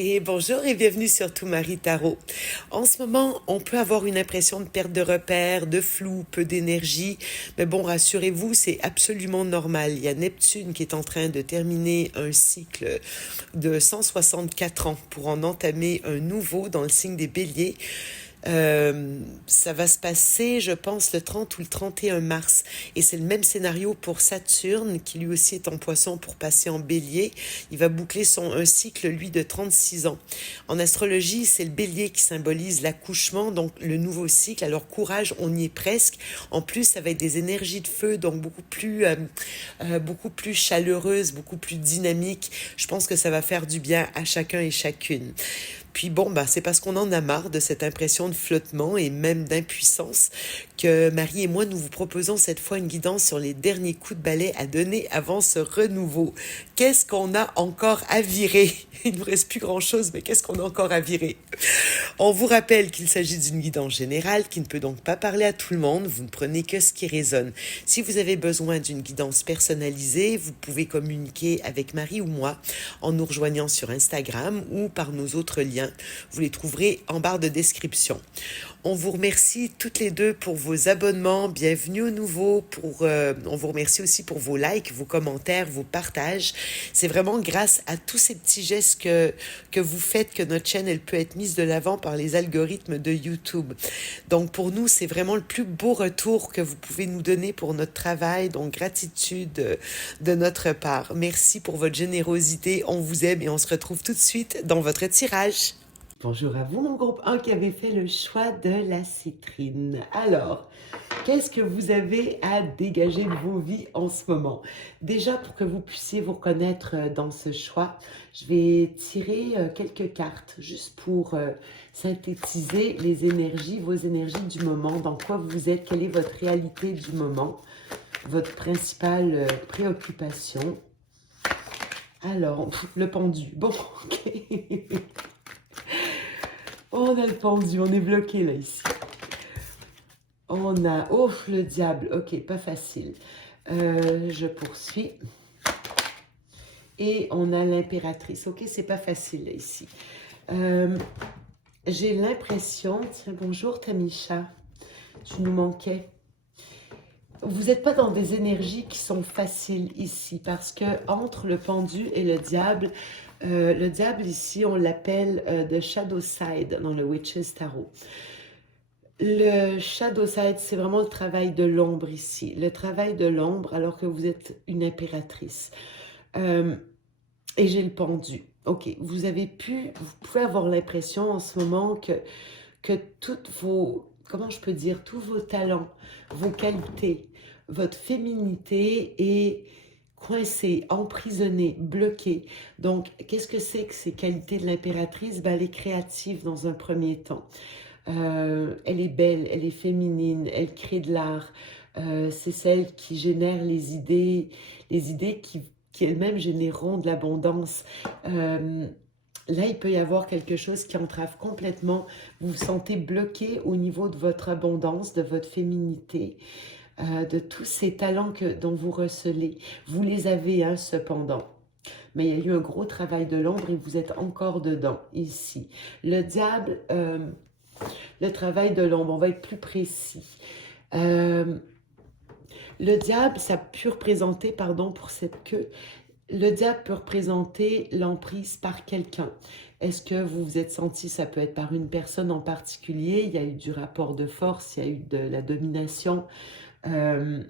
Et bonjour et bienvenue sur Tout Marie Tarot. En ce moment, on peut avoir une impression de perte de repères, de flou, peu d'énergie. Mais bon, rassurez-vous, c'est absolument normal. Il y a Neptune qui est en train de terminer un cycle de 164 ans pour en entamer un nouveau dans le signe des Béliers. Ça va se passer, je pense, le 30 ou le 31 mars. Et c'est le même scénario pour Saturne, qui lui aussi est en poisson pour passer en bélier. Il va boucler un cycle, lui, de 36 ans. En astrologie, c'est le bélier qui symbolise l'accouchement, donc le nouveau cycle. Alors, courage, on y est presque. En plus, ça va être des énergies de feu, donc beaucoup plus chaleureuses, beaucoup plus dynamiques. Je pense que ça va faire du bien à chacun et chacune. Puis bon, c'est parce qu'on en a marre de cette impression de flottement et même d'impuissance que Marie et moi, nous vous proposons cette fois une guidance sur les derniers coups de balai à donner avant ce renouveau. Qu'est-ce qu'on a encore à virer? Il ne nous reste plus grand-chose, mais qu'est-ce qu'on a encore à virer? On vous rappelle qu'il s'agit d'une guidance générale qui ne peut donc pas parler à tout le monde. Vous ne prenez que ce qui résonne. Si vous avez besoin d'une guidance personnalisée, vous pouvez communiquer avec Marie ou moi en nous rejoignant sur Instagram ou par nos autres liens. Vous les trouverez en barre de description. On vous remercie toutes les deux pour vos abonnements. Bienvenue au nouveau. On vous remercie aussi pour vos likes, vos commentaires, vos partages. C'est vraiment grâce à tous ces petits gestes que vous faites que notre chaîne elle peut être mise de l'avant par les algorithmes de YouTube. Donc pour nous, c'est vraiment le plus beau retour que vous pouvez nous donner pour notre travail. Donc gratitude de notre part. Merci pour votre générosité. On vous aime et on se retrouve tout de suite dans votre tirage. Bonjour à vous, mon groupe 1 qui avait fait le choix de la citrine. Alors, qu'est-ce que vous avez à dégager de vos vies en ce moment? Déjà, pour que vous puissiez vous reconnaître dans ce choix, je vais tirer quelques cartes juste pour synthétiser les énergies, vos énergies du moment, dans quoi vous êtes, quelle est votre réalité du moment, votre principale préoccupation. Alors, le pendu. Bon, ok. On a le pendu, on est bloqué là ici. On a, oh, le diable, ok, pas facile. Je poursuis. Et on a l'impératrice, ok, c'est pas facile là ici. J'ai l'impression, tiens, bonjour Tamisha, tu nous manquais. Vous n'êtes pas dans des énergies qui sont faciles ici, parce que entre le pendu et le diable ici, on l'appelle the shadow side dans le Witches Tarot. Le shadow side, c'est vraiment le travail de l'ombre ici. Le travail de l'ombre alors que vous êtes une impératrice. Et j'ai le pendu. Ok, vous pouvez avoir l'impression en ce moment que toutes vos, comment je peux dire, tous vos talents, vos qualités, votre féminité est coincée, emprisonnée, bloquée. Donc, qu'est-ce que c'est que ces qualités de l'impératrice? Elle est créative dans un premier temps. Elle est belle, elle est féminine, elle crée de l'art. C'est celle qui génère les idées qui elles-mêmes généreront de l'abondance. Là, il peut y avoir quelque chose qui entrave complètement. Vous vous sentez bloqué au niveau de votre abondance, de votre féminité, de tous ces talents dont vous recelez. Vous les avez, hein, cependant. Mais il y a eu un gros travail de l'ombre et vous êtes encore dedans, ici. Le diable, le travail de l'ombre, on va être plus précis. Le diable, ça peut représenter, pardon pour cette queue, le diable peut représenter l'emprise par quelqu'un. Est-ce que vous vous êtes senti, ça peut être par une personne en particulier, il y a eu du rapport de force, il y a eu de la domination, il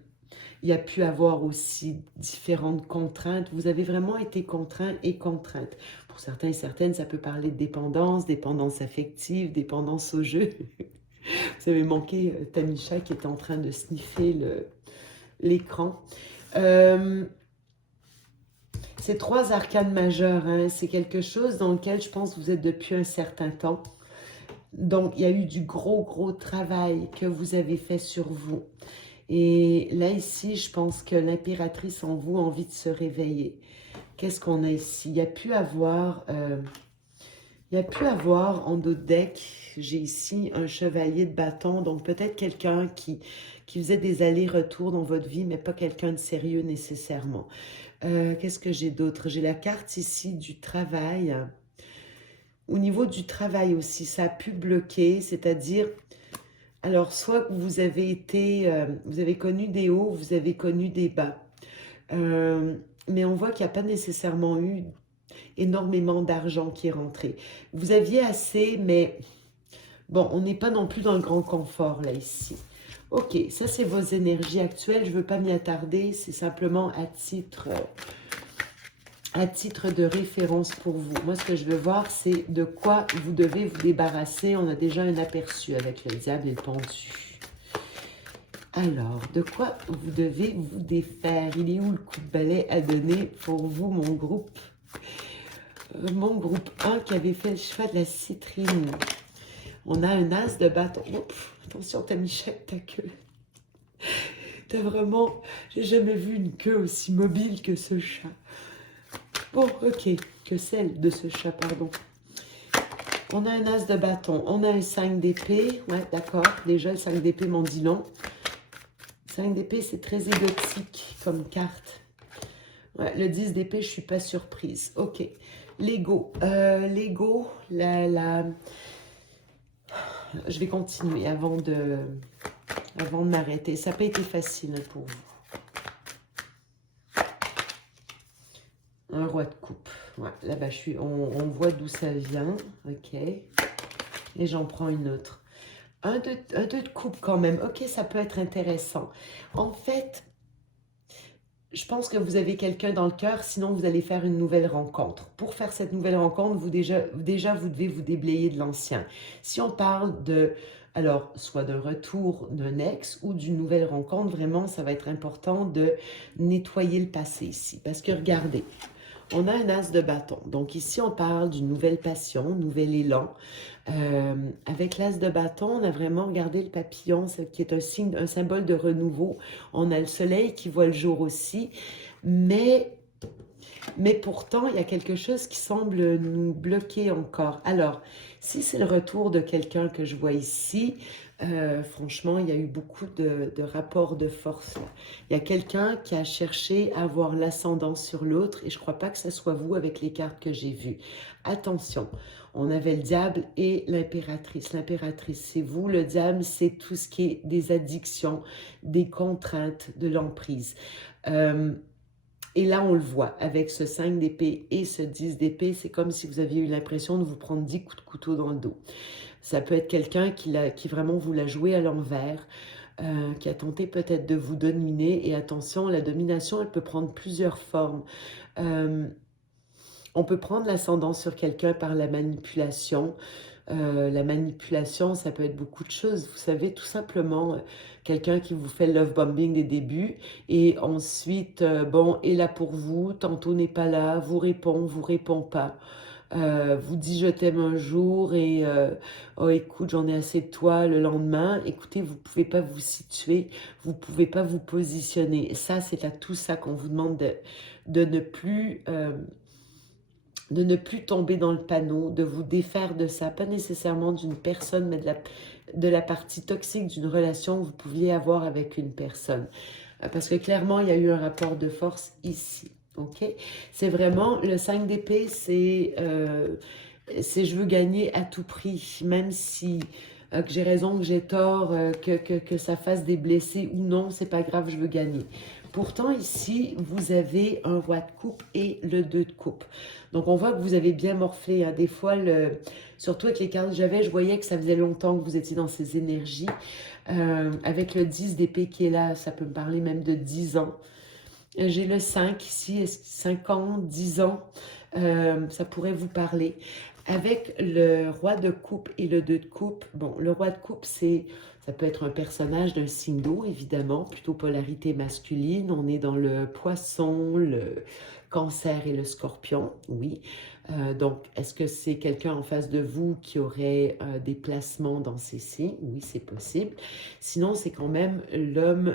y a pu avoir aussi différentes contraintes. Vous avez vraiment été contraint et contrainte. Pour certains et certaines, ça peut parler de dépendance, dépendance affective, dépendance au jeu. Vous avez manqué Tamisha qui est en train de sniffer l'écran. Ces trois arcanes majeures, hein, c'est quelque chose dans lequel je pense que vous êtes depuis un certain temps. Donc, il y a eu du gros travail que vous avez fait sur vous. Et là, ici, je pense que l'impératrice en vous a envie de se réveiller. Qu'est-ce qu'on a ici? Il y a pu avoir en d'autres decks, j'ai ici un chevalier de bâton, donc peut-être quelqu'un qui faisait des allers-retours dans votre vie, mais pas quelqu'un de sérieux nécessairement. Qu'est-ce que j'ai d'autre? J'ai la carte ici du travail. Au niveau du travail aussi, ça a pu bloquer, c'est-à-dire, alors soit que vous avez été, vous avez connu des hauts, vous avez connu des bas. Mais on voit qu'il n'y a pas nécessairement eu énormément d'argent qui est rentré. Vous aviez assez, mais bon, on n'est pas non plus dans le grand confort là ici. Ok, ça c'est vos énergies actuelles, je ne veux pas m'y attarder, c'est simplement à titre de référence pour vous. Moi, ce que je veux voir, c'est de quoi vous devez vous débarrasser. On a déjà un aperçu avec le diable et le pendu. Alors, de quoi vous devez vous défaire? Il est où le coup de balai à donner pour vous, mon groupe? Mon groupe 1 qui avait fait le cheval de la citrine. On a un as de bâton. Oups, attention, t'as Michel, ta queue. T'as vraiment... J'ai jamais vu une queue aussi mobile que ce chat. Bon, ok, que celle de ce chat, pardon. On a un as de bâton. On a un 5 d'épée. Ouais, d'accord. Déjà, le 5 d'épée m'en dit long. 5 d'épée, c'est très égotique comme carte. Ouais, le 10 d'épée, je suis pas surprise. Ok. L'ego. L'ego, je vais continuer avant de m'arrêter. Ça n'a pas été facile pour vous. Un roi de coupe. Ouais, là-bas, on voit d'où ça vient. Ok. Et j'en prends une autre. Un deux de coupe quand même. Ok, ça peut être intéressant. En fait, je pense que vous avez quelqu'un dans le cœur, sinon vous allez faire une nouvelle rencontre. Pour faire cette nouvelle rencontre, vous déjà vous devez vous déblayer de l'ancien. Si on parle de, alors, soit d'un retour d'un ex ou d'une nouvelle rencontre, vraiment, ça va être important de nettoyer le passé ici. Parce que regardez, on a un as de bâton. Donc ici, on parle d'une nouvelle passion, nouvel élan. Avec l'as de bâton, on a vraiment regardé le papillon, qui est un signe, un symbole de renouveau. On a le soleil qui voit le jour aussi. Mais pourtant, il y a quelque chose qui semble nous bloquer encore. Alors, si c'est le retour de quelqu'un que je vois ici, franchement, il y a eu beaucoup de rapports de force. Il y a quelqu'un qui a cherché à avoir l'ascendant sur l'autre et je ne crois pas que ce soit vous avec les cartes que j'ai vues. Attention, on avait le diable et l'impératrice. L'impératrice, c'est vous. Le diable, c'est tout ce qui est des addictions, des contraintes, de l'emprise. Et là, on le voit, avec ce 5 d'épée et ce 10 d'épée, c'est comme si vous aviez eu l'impression de vous prendre 10 coups de couteau dans le dos. Ça peut être quelqu'un qui vraiment vous l'a joué à l'envers, qui a tenté peut-être de vous dominer. Et attention, la domination, elle peut prendre plusieurs formes. On peut prendre l'ascendant sur quelqu'un par la manipulation. La manipulation, ça peut être beaucoup de choses. Vous savez, tout simplement, quelqu'un qui vous fait le love bombing des débuts et ensuite, bon, est là pour vous, tantôt n'est pas là, vous répond pas. Vous dit je t'aime un jour et oh écoute j'en ai assez de toi le lendemain. Écoutez, vous pouvez pas vous situer, vous pouvez pas vous positionner. Ça, c'est à tout ça qu'on vous demande de ne plus tomber dans le panneau, de vous défaire de ça, pas nécessairement d'une personne, mais de la partie toxique d'une relation que vous pouviez avoir avec une personne. Parce que clairement, il y a eu un rapport de force ici. Ok, c'est vraiment le 5 d'épée, c'est je veux gagner à tout prix, même si que j'ai raison, que j'ai tort, que ça fasse des blessés ou non, c'est pas grave, je veux gagner. Pourtant, ici, vous avez un roi de coupe et le 2 de coupe. Donc, on voit que vous avez bien morflé. Hein. Des fois, surtout avec les cartes que j'avais, je voyais que ça faisait longtemps que vous étiez dans ces énergies. Avec le 10 d'épée qui est là, ça peut me parler même de 10 ans. J'ai le 5 ici, 5 ans, 10 ans, ça pourrait vous parler. Avec le roi de coupe et le 2 de coupe, bon, le roi de coupe, ça peut être un personnage d'un signe d'eau, évidemment, plutôt polarité masculine. On est dans le poisson, le cancer et le scorpion, oui. Donc, est-ce que c'est quelqu'un en face de vous qui aurait des placements dans ces signes? Oui, c'est possible. Sinon, c'est quand même l'homme.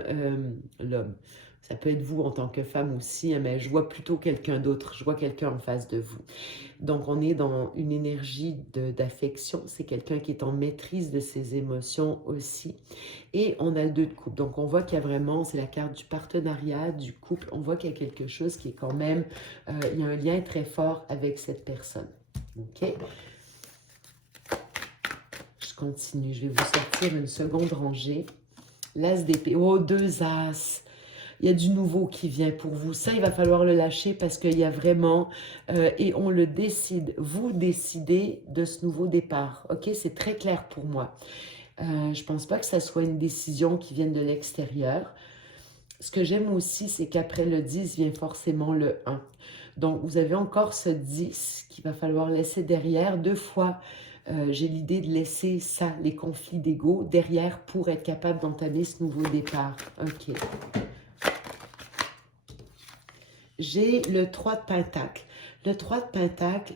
Ça peut être vous en tant que femme aussi, hein, mais je vois plutôt quelqu'un d'autre. Je vois quelqu'un en face de vous. Donc, on est dans une énergie d'affection. C'est quelqu'un qui est en maîtrise de ses émotions aussi. Et on a le 2 de coupe. Donc, on voit qu'il y a vraiment, c'est la carte du partenariat, du couple. On voit qu'il y a quelque chose qui est quand même, il y a un lien très fort avec cette personne. OK? continue. Je vais vous sortir une seconde rangée. L'as d'épée. Oh, 2 as. Il y a du nouveau qui vient pour vous. Ça, il va falloir le lâcher parce qu'il y a vraiment... et on le décide. Vous décidez de ce nouveau départ. OK? C'est très clair pour moi. Je ne pense pas que ça soit une décision qui vienne de l'extérieur. Ce que j'aime aussi, c'est qu'après le 10 vient forcément le 1. Donc, vous avez encore ce 10 qu'il va falloir laisser derrière. 2 fois, j'ai l'idée de laisser ça, les conflits d'ego, derrière pour être capable d'entamer ce nouveau départ. OK. J'ai le 3 de Pentacle. Le 3 de Pentacle,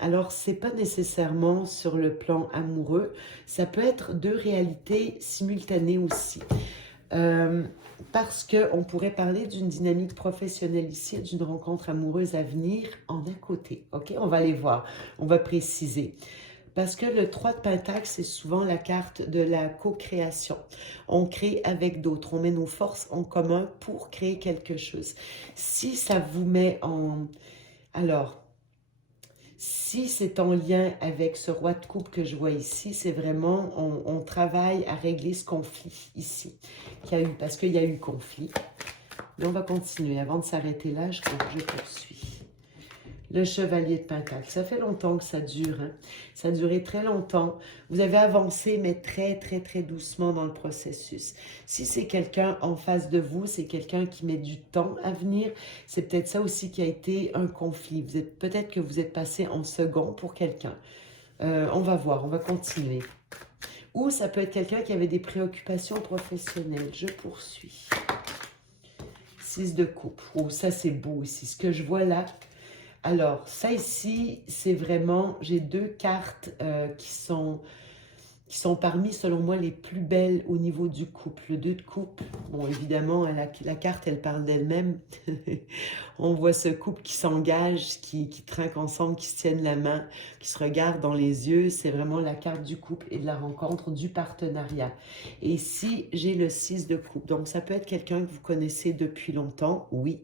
alors c'est pas nécessairement sur le plan amoureux, ça peut être deux réalités simultanées aussi. Parce qu'on pourrait parler d'une dynamique professionnelle ici, d'une rencontre amoureuse à venir en à côté. OK? On va aller voir, on va préciser. Parce que le 3 de Pentacle, c'est souvent la carte de la co-création. On crée avec d'autres, on met nos forces en commun pour créer quelque chose. Si ça vous met en... Alors, si c'est en lien avec ce roi de coupe que je vois ici, c'est vraiment, on travaille à régler ce conflit ici, qu'il y a eu, parce qu'il y a eu conflit. Mais on va continuer. Avant de s'arrêter là, je poursuis. Le chevalier de Pentacle, ça fait longtemps que ça dure, hein? Ça a duré très longtemps. Vous avez avancé, mais très, très, très doucement dans le processus. Si c'est quelqu'un en face de vous, c'est quelqu'un qui met du temps à venir. C'est peut-être ça aussi qui a été un conflit. Peut-être que vous êtes passé en second pour quelqu'un. On va voir, on va continuer. Ou ça peut être quelqu'un qui avait des préoccupations professionnelles. Je poursuis. 6 de coupe. Oh, ça c'est beau ici. Ce que je vois là... Alors, ça ici, c'est vraiment, j'ai deux cartes qui sont parmi, selon moi, les plus belles au niveau du couple. Le 2 de coupe, bon, évidemment, la carte, elle parle d'elle-même. On voit ce couple qui s'engage, qui trinque ensemble, qui se tiennent la main, qui se regardent dans les yeux. C'est vraiment la carte du couple et de la rencontre, du partenariat. Et ici, j'ai le 6 de coupe. Donc, ça peut être quelqu'un que vous connaissez depuis longtemps, oui.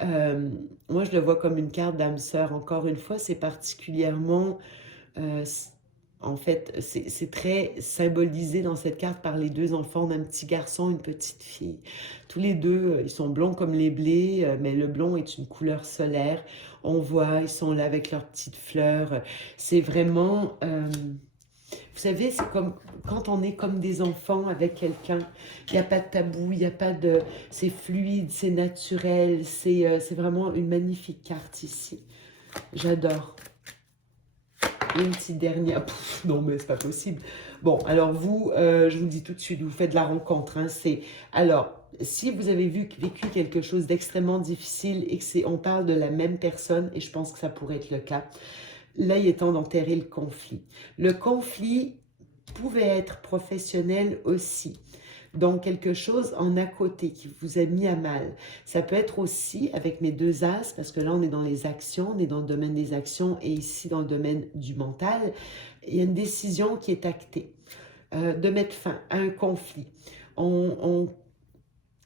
Moi, je le vois comme une carte d'âme sœur. Encore une fois, c'est particulièrement... en fait, c'est très symbolisé dans cette carte par les deux enfants d'un petit garçon, une petite fille. Tous les deux, ils sont blonds comme les blés, mais le blond est une couleur solaire. On voit, ils sont là avec leurs petites fleurs. C'est vraiment... vous savez, c'est comme quand on est comme des enfants avec quelqu'un, il n'y a pas de tabou, il n'y a pas de... C'est fluide, c'est naturel, c'est vraiment une magnifique carte ici. J'adore. Et une petite dernière... Pff, non, mais c'est pas possible. Bon, alors vous, je vous le dis tout de suite, vous faites de la rencontre. Hein, alors, si vous avez vécu quelque chose d'extrêmement difficile et que on parle de la même personne, et je pense que ça pourrait être le cas, là, il est temps d'enterrer le conflit. Le conflit pouvait être professionnel aussi. Donc, quelque chose en à côté qui vous a mis à mal. Ça peut être aussi avec mes 2 as, parce que là, on est dans les actions, on est dans le domaine des actions et ici, dans le domaine du mental. Il y a une décision qui est actée de mettre fin à un conflit.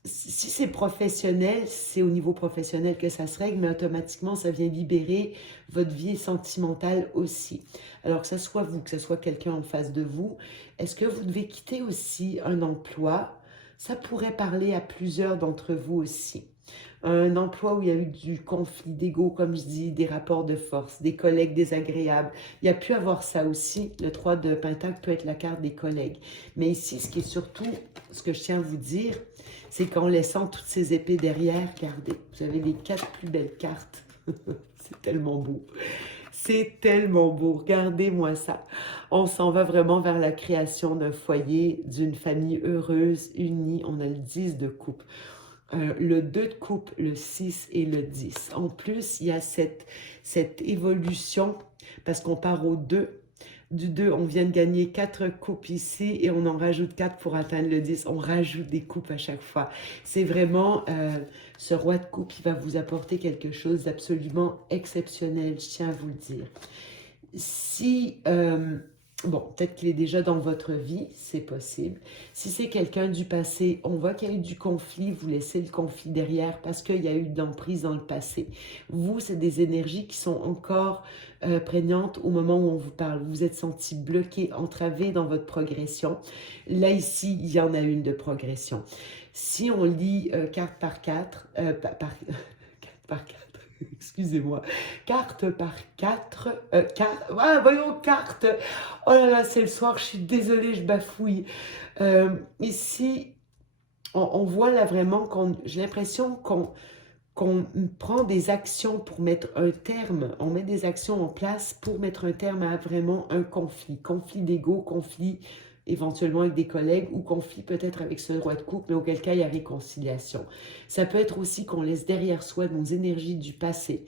Si c'est professionnel, c'est au niveau professionnel que ça se règle, mais automatiquement, ça vient libérer votre vie sentimentale aussi. Alors que ce soit vous, que ce soit quelqu'un en face de vous, est-ce que vous devez quitter aussi un emploi? Ça pourrait parler à plusieurs d'entre vous aussi. Un emploi où il y a eu du conflit d'ego, comme je dis, des rapports de force, des collègues désagréables. Il y a pu avoir ça aussi. Le 3 de Pentacle peut être la carte des collègues. Mais ici, ce qui est surtout, ce que je tiens à vous dire, c'est qu'en laissant toutes ces épées derrière, regardez, vous avez les 4 plus belles cartes. C'est tellement beau. C'est tellement beau. Regardez-moi ça. On s'en va vraiment vers la création d'un foyer, d'une famille heureuse, unie. On a le 10 de coupe. Le 2 de coupe, le 6 et le 10. En plus, il y a cette évolution, parce qu'on part au 2. Du 2, on vient de gagner 4 coupes ici et on en rajoute 4 pour atteindre le 10. On rajoute des coupes à chaque fois. C'est vraiment ce roi de coupe qui va vous apporter quelque chose d'absolument exceptionnel, je tiens à vous le dire. Si Bon, peut-être qu'il est déjà dans votre vie, c'est possible. Si c'est quelqu'un du passé, on voit qu'il y a eu du conflit, vous laissez le conflit derrière parce qu'il y a eu de l'emprise dans le passé. Vous, c'est des énergies qui sont encore prégnantes au moment où on vous parle. Vous vous êtes senti bloqué, entravé dans votre progression. Là, ici, il y en a une de progression. Si on lit carte par carte, carte par carte, excusez-moi, carte par quatre, voyons, carte, oh là là, c'est le soir, je suis désolée, je bafouille. Ici, on voit là vraiment j'ai l'impression qu'on prend des actions pour mettre un terme, on met des actions en place pour mettre un terme à vraiment un conflit d'ego, conflit éventuellement avec des collègues ou conflit peut-être avec ce roi de coupe, mais auquel cas il y a réconciliation. Ça peut être aussi qu'on laisse derrière soi nos énergies du passé,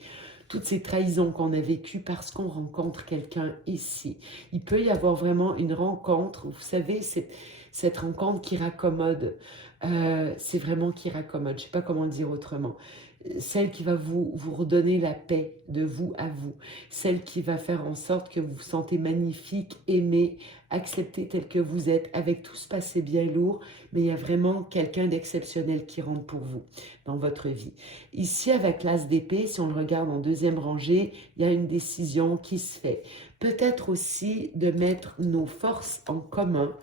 toutes ces trahisons qu'on a vécues parce qu'on rencontre quelqu'un ici. Il peut y avoir vraiment une rencontre, vous savez, cette rencontre qui raccommode, c'est vraiment qui raccommode, je ne sais pas comment le dire autrement. Celle qui va vous redonner la paix de vous à vous. Celle qui va faire en sorte que vous vous sentez magnifique, aimé, accepté tel que vous êtes, avec tout ce passé bien lourd, mais il y a vraiment quelqu'un d'exceptionnel qui rentre pour vous dans votre vie. Ici, avec l'as d'épée, si on le regarde en deuxième rangée, il y a une décision qui se fait. Peut-être aussi de mettre nos forces en commun,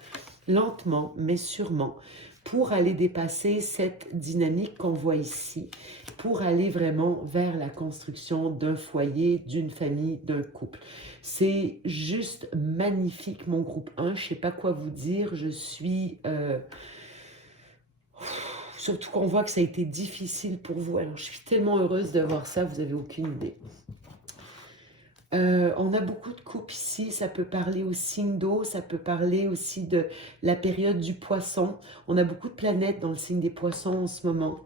lentement mais sûrement, pour aller dépasser cette dynamique qu'on voit ici, pour aller vraiment vers la construction d'un foyer, d'une famille, d'un couple. C'est juste magnifique, mon groupe 1. Je ne sais pas quoi vous dire. Je suis... surtout qu'on voit que ça a été difficile pour vous. Alors, je suis tellement heureuse de voir ça, vous n'avez aucune idée. On a beaucoup de coupes ici, ça peut parler au signe d'eau, ça peut parler aussi de la période du poisson. On a beaucoup de planètes dans le signe des poissons en ce moment.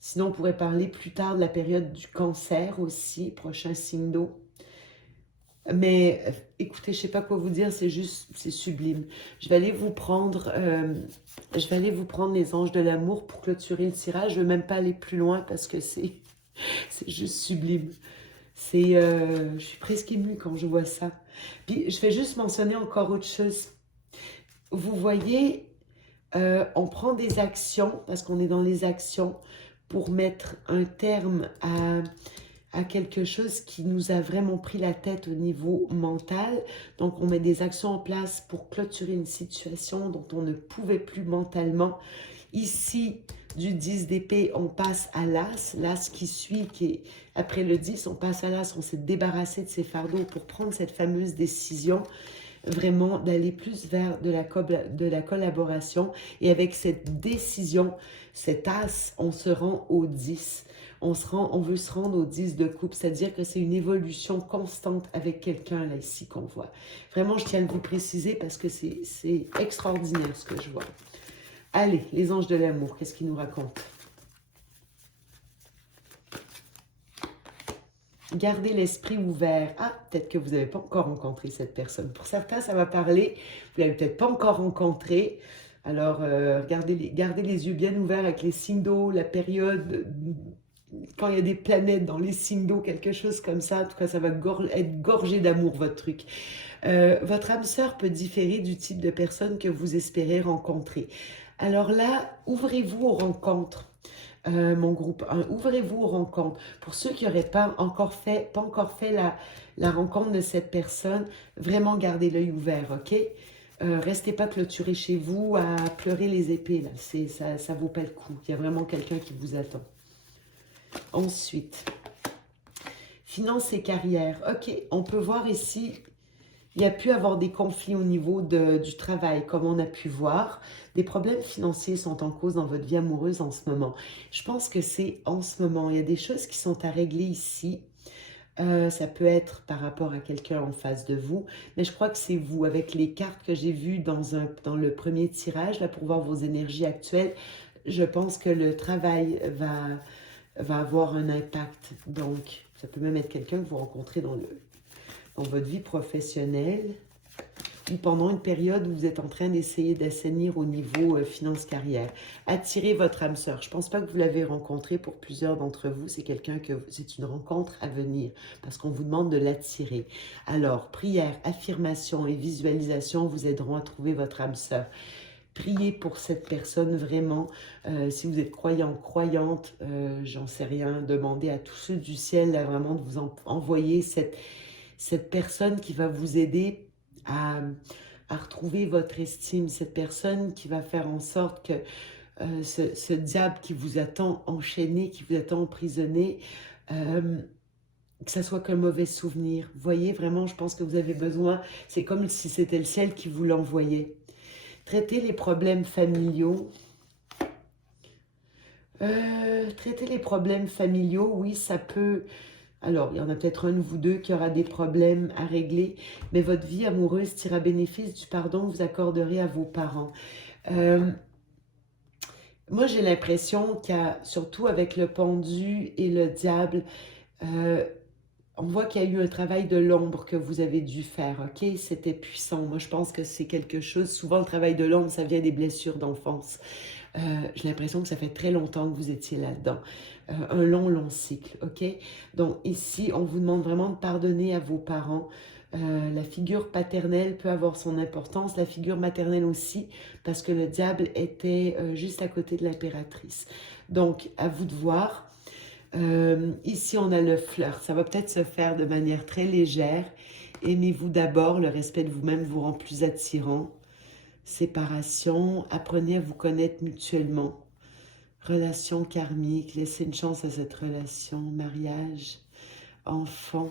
Sinon, on pourrait parler plus tard de la période du cancer aussi, prochain signe d'eau. Mais écoutez, je ne sais pas quoi vous dire, c'est juste, c'est sublime. Je vais aller vous prendre les anges de l'amour pour clôturer le tirage. Je ne veux même pas aller plus loin parce que c'est juste sublime. Je suis presque émue quand je vois ça. Puis je vais juste mentionner encore autre chose. Vous voyez, on prend des actions, parce qu'on est dans les actions, pour mettre un terme à quelque chose qui nous a vraiment pris la tête au niveau mental. Donc, on met des actions en place pour clôturer une situation dont on ne pouvait plus mentalement. Ici, du 10 d'épée, on passe à l'as. L'as qui suit, qui est après le 10, on passe à l'as. On s'est débarrassé de ces fardeaux pour prendre cette fameuse décision vraiment d'aller plus vers de la collaboration. Et avec cette décision, cet as, on se rend au 10. On veut se rendre au 10 de coupe, c'est-à-dire que c'est une évolution constante avec quelqu'un là ici qu'on voit. Vraiment, je tiens à vous préciser parce que c'est extraordinaire ce que je vois. Allez, les anges de l'amour, qu'est-ce qu'ils nous racontent? Gardez l'esprit ouvert. Ah, peut-être que vous n'avez pas encore rencontré cette personne. Pour certains, ça va parler. Vous ne l'avez peut-être pas encore rencontré. Alors, gardez les yeux bien ouverts avec les signes d'eau, la période, quand il y a des planètes dans les signes d'eau, quelque chose comme ça. En tout cas, ça va être gorgé d'amour, votre truc. Votre âme sœur peut différer du type de personne que vous espérez rencontrer. Alors là, ouvrez-vous aux rencontres. Mon groupe 1, ouvrez-vous aux rencontres. Pour ceux qui n'auraient pas encore fait la rencontre de cette personne, vraiment gardez l'œil ouvert, ok? Restez pas clôturés chez vous à pleurer les épées, là. Ça vaut pas le coup. Il y a vraiment quelqu'un qui vous attend. Ensuite, finances et carrière. Ok, on peut voir ici... Il y a pu avoir des conflits au niveau du travail, comme on a pu voir. Des problèmes financiers sont en cause dans votre vie amoureuse en ce moment. Je pense que c'est en ce moment. Il y a des choses qui sont à régler ici. Ça peut être par rapport à quelqu'un en face de vous, mais je crois que c'est vous. Avec les cartes que j'ai vues dans le premier tirage, là, pour voir vos énergies actuelles, je pense que le travail va avoir un impact. Donc, ça peut même être quelqu'un que vous rencontrez dans votre vie professionnelle. pendant une période où vous êtes en train d'essayer d'assainir au niveau finance-carrière. Attirez votre âme sœur. Je ne pense pas que vous l'avez rencontré pour plusieurs d'entre vous. C'est quelqu'un que c'est une rencontre à venir parce qu'on vous demande de l'attirer. Alors, prière, affirmation et visualisation vous aideront à trouver votre âme sœur. Priez pour cette personne vraiment. Si vous êtes croyant, croyante, j'en sais rien, demandez à tous ceux du ciel là, vraiment de vous envoyer cette personne qui va vous aider à, à retrouver votre estime, cette personne qui va faire en sorte que ce diable qui vous attend enchaîné, qui vous attend emprisonné, que ça soit qu'un mauvais souvenir. Vous voyez, vraiment, je pense que vous avez besoin, c'est comme si c'était le ciel qui vous l'envoyait. Traiter les problèmes familiaux. Traiter les problèmes familiaux, oui, ça peut... Alors, il y en a peut-être un de vous deux qui aura des problèmes à régler, mais votre vie amoureuse tira bénéfice du pardon que vous accorderez à vos parents. Euh, Moi, j'ai l'impression qu'il y a, surtout avec le pendu et le diable, euh, on voit qu'il y a eu un travail de l'ombre que vous avez dû faire, ok? C'était puissant. Moi, je pense que c'est quelque chose, souvent le travail de l'ombre, ça vient des blessures d'enfance. J'ai l'impression que ça fait très longtemps que vous étiez là-dedans. Un long, long cycle, ok? Donc ici, on vous demande vraiment de pardonner à vos parents. La figure paternelle peut avoir son importance, la figure maternelle aussi, parce que le diable était juste à côté de l'impératrice. Donc, à vous de voir. Ici, on a le flirt. Ça va peut-être se faire de manière très légère. Aimez-vous d'abord, le respect de vous-même vous rend plus attirant. Séparation, apprenez à vous connaître mutuellement. Relation karmique, laissez une chance à cette relation. Mariage, enfant.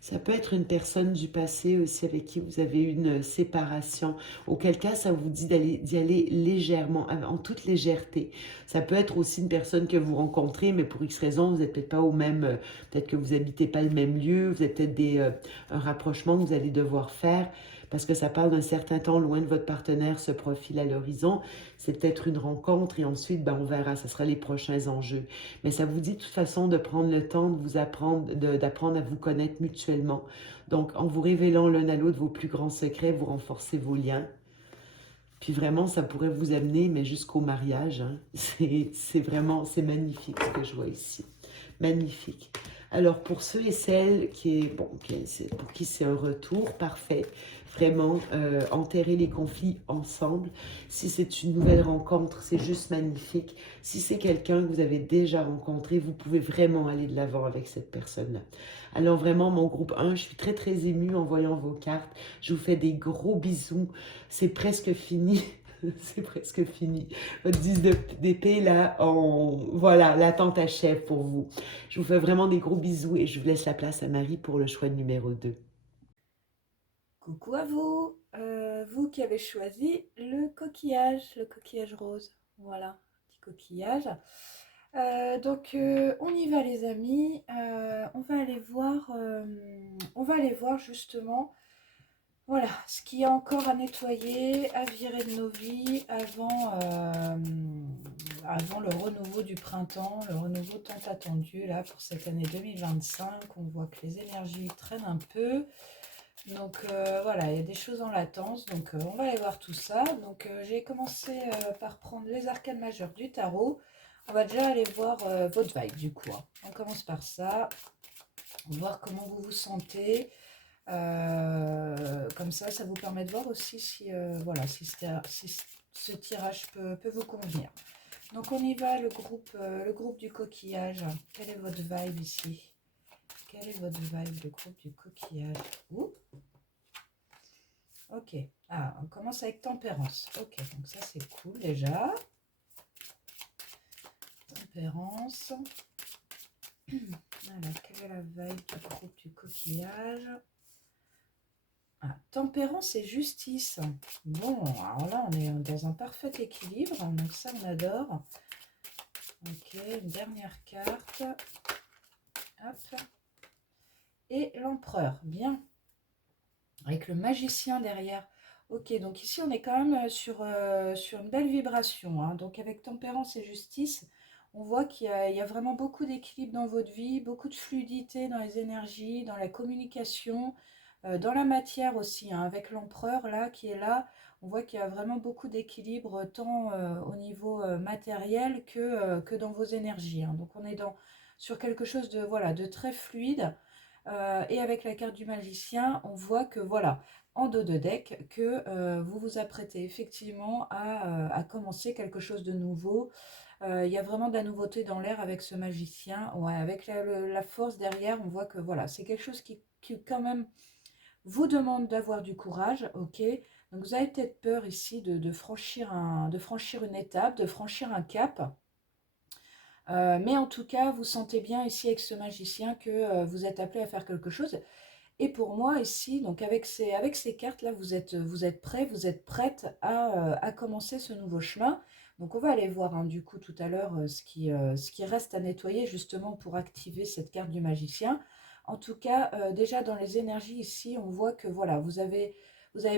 Ça peut être une personne du passé aussi avec qui vous avez eu une séparation. Auquel cas, ça vous dit d'y aller légèrement, en toute légèreté. Ça peut être aussi une personne que vous rencontrez, mais pour X raison, vous n'êtes peut-être pas au même... peut-être que vous n'habitez pas le même lieu, vous avez peut-être un rapprochement que vous allez devoir faire, parce que ça parle d'un certain temps loin de votre partenaire, se profile à l'horizon. C'est peut-être une rencontre et ensuite, ben, on verra, ce sera les prochains enjeux. Mais ça vous dit de toute façon de prendre le temps de vous apprendre, d'apprendre à vous connaître mutuellement. Donc, en vous révélant l'un à l'autre vos plus grands secrets, vous renforcez vos liens. Puis vraiment, ça pourrait vous amener, mais jusqu'au mariage. Hein. C'est vraiment, c'est magnifique ce que je vois ici. Magnifique. Alors, pour ceux et celles pour qui c'est un retour parfait, vraiment, enterrer les conflits ensemble. Si c'est une nouvelle rencontre, c'est juste magnifique. Si c'est quelqu'un que vous avez déjà rencontré, vous pouvez vraiment aller de l'avant avec cette personne-là. Alors vraiment, mon groupe 1, je suis très très émue en voyant vos cartes. Je vous fais des gros bisous. C'est presque fini. C'est presque fini. Votre 10 d'épée, là, voilà, l'attente achève pour vous. Je vous fais vraiment des gros bisous et je vous laisse la place à Marie pour le choix numéro 2. Coucou à vous, vous qui avez choisi le coquillage rose. Voilà, petit coquillage. On y va les amis. On va aller voir justement, voilà, ce qu'il y a encore à nettoyer, à virer de nos vies avant le renouveau du printemps, le renouveau tant attendu là pour cette année 2025. On voit que les énergies traînent un peu. Donc voilà, il y a des choses en latence, donc on va aller voir tout ça. Donc j'ai commencé par prendre les arcanes majeures du tarot. On va déjà aller voir votre vibe du coup, hein. On commence par ça, voir comment vous vous sentez. Comme ça vous permet de voir aussi si, voilà, si ce tirage peut vous convenir. Donc on y va, le groupe du coquillage. Quelle est votre vibe ici? Quelle est votre vibe, le groupe du coquillage? Ouh. Ok. Ah, on commence avec tempérance. Ok, donc ça c'est cool déjà. Tempérance. Alors, quelle est la vibe du groupe du coquillage? Ah, tempérance et justice. Bon, alors là on est dans un parfait équilibre, donc ça on adore. Ok, une dernière carte. Hop. Et l'empereur, bien. Avec le magicien derrière. Ok, donc ici on est quand même sur une belle vibration, hein. Donc avec tempérance et justice, on voit il y a vraiment beaucoup d'équilibre dans votre vie, beaucoup de fluidité dans les énergies, dans la communication. Dans la matière aussi, hein, avec l'empereur là qui est là, on voit qu'il y a vraiment beaucoup d'équilibre tant au niveau matériel que dans vos énergies, hein. Donc on est sur quelque chose de, voilà, de très fluide. Et avec la carte du magicien, on voit que voilà, en dos de deck, que vous vous apprêtez effectivement à commencer quelque chose de nouveau. Il y a vraiment de la nouveauté dans l'air avec ce magicien. Ouais, avec la force derrière, on voit que voilà, c'est quelque chose qui quand même vous demande d'avoir du courage, ok? Donc vous avez peut-être peur ici de franchir de franchir une étape, de franchir un cap. Mais en tout cas, vous sentez bien ici avec ce magicien que vous êtes appelé à faire quelque chose. Et pour moi ici, donc avec ces cartes-là, vous êtes prêt, vous êtes prête à commencer ce nouveau chemin. Donc on va aller voir hein, du coup tout à l'heure ce qui reste à nettoyer justement pour activer cette carte du magicien. En tout cas, déjà dans les énergies ici, on voit que voilà, vous avez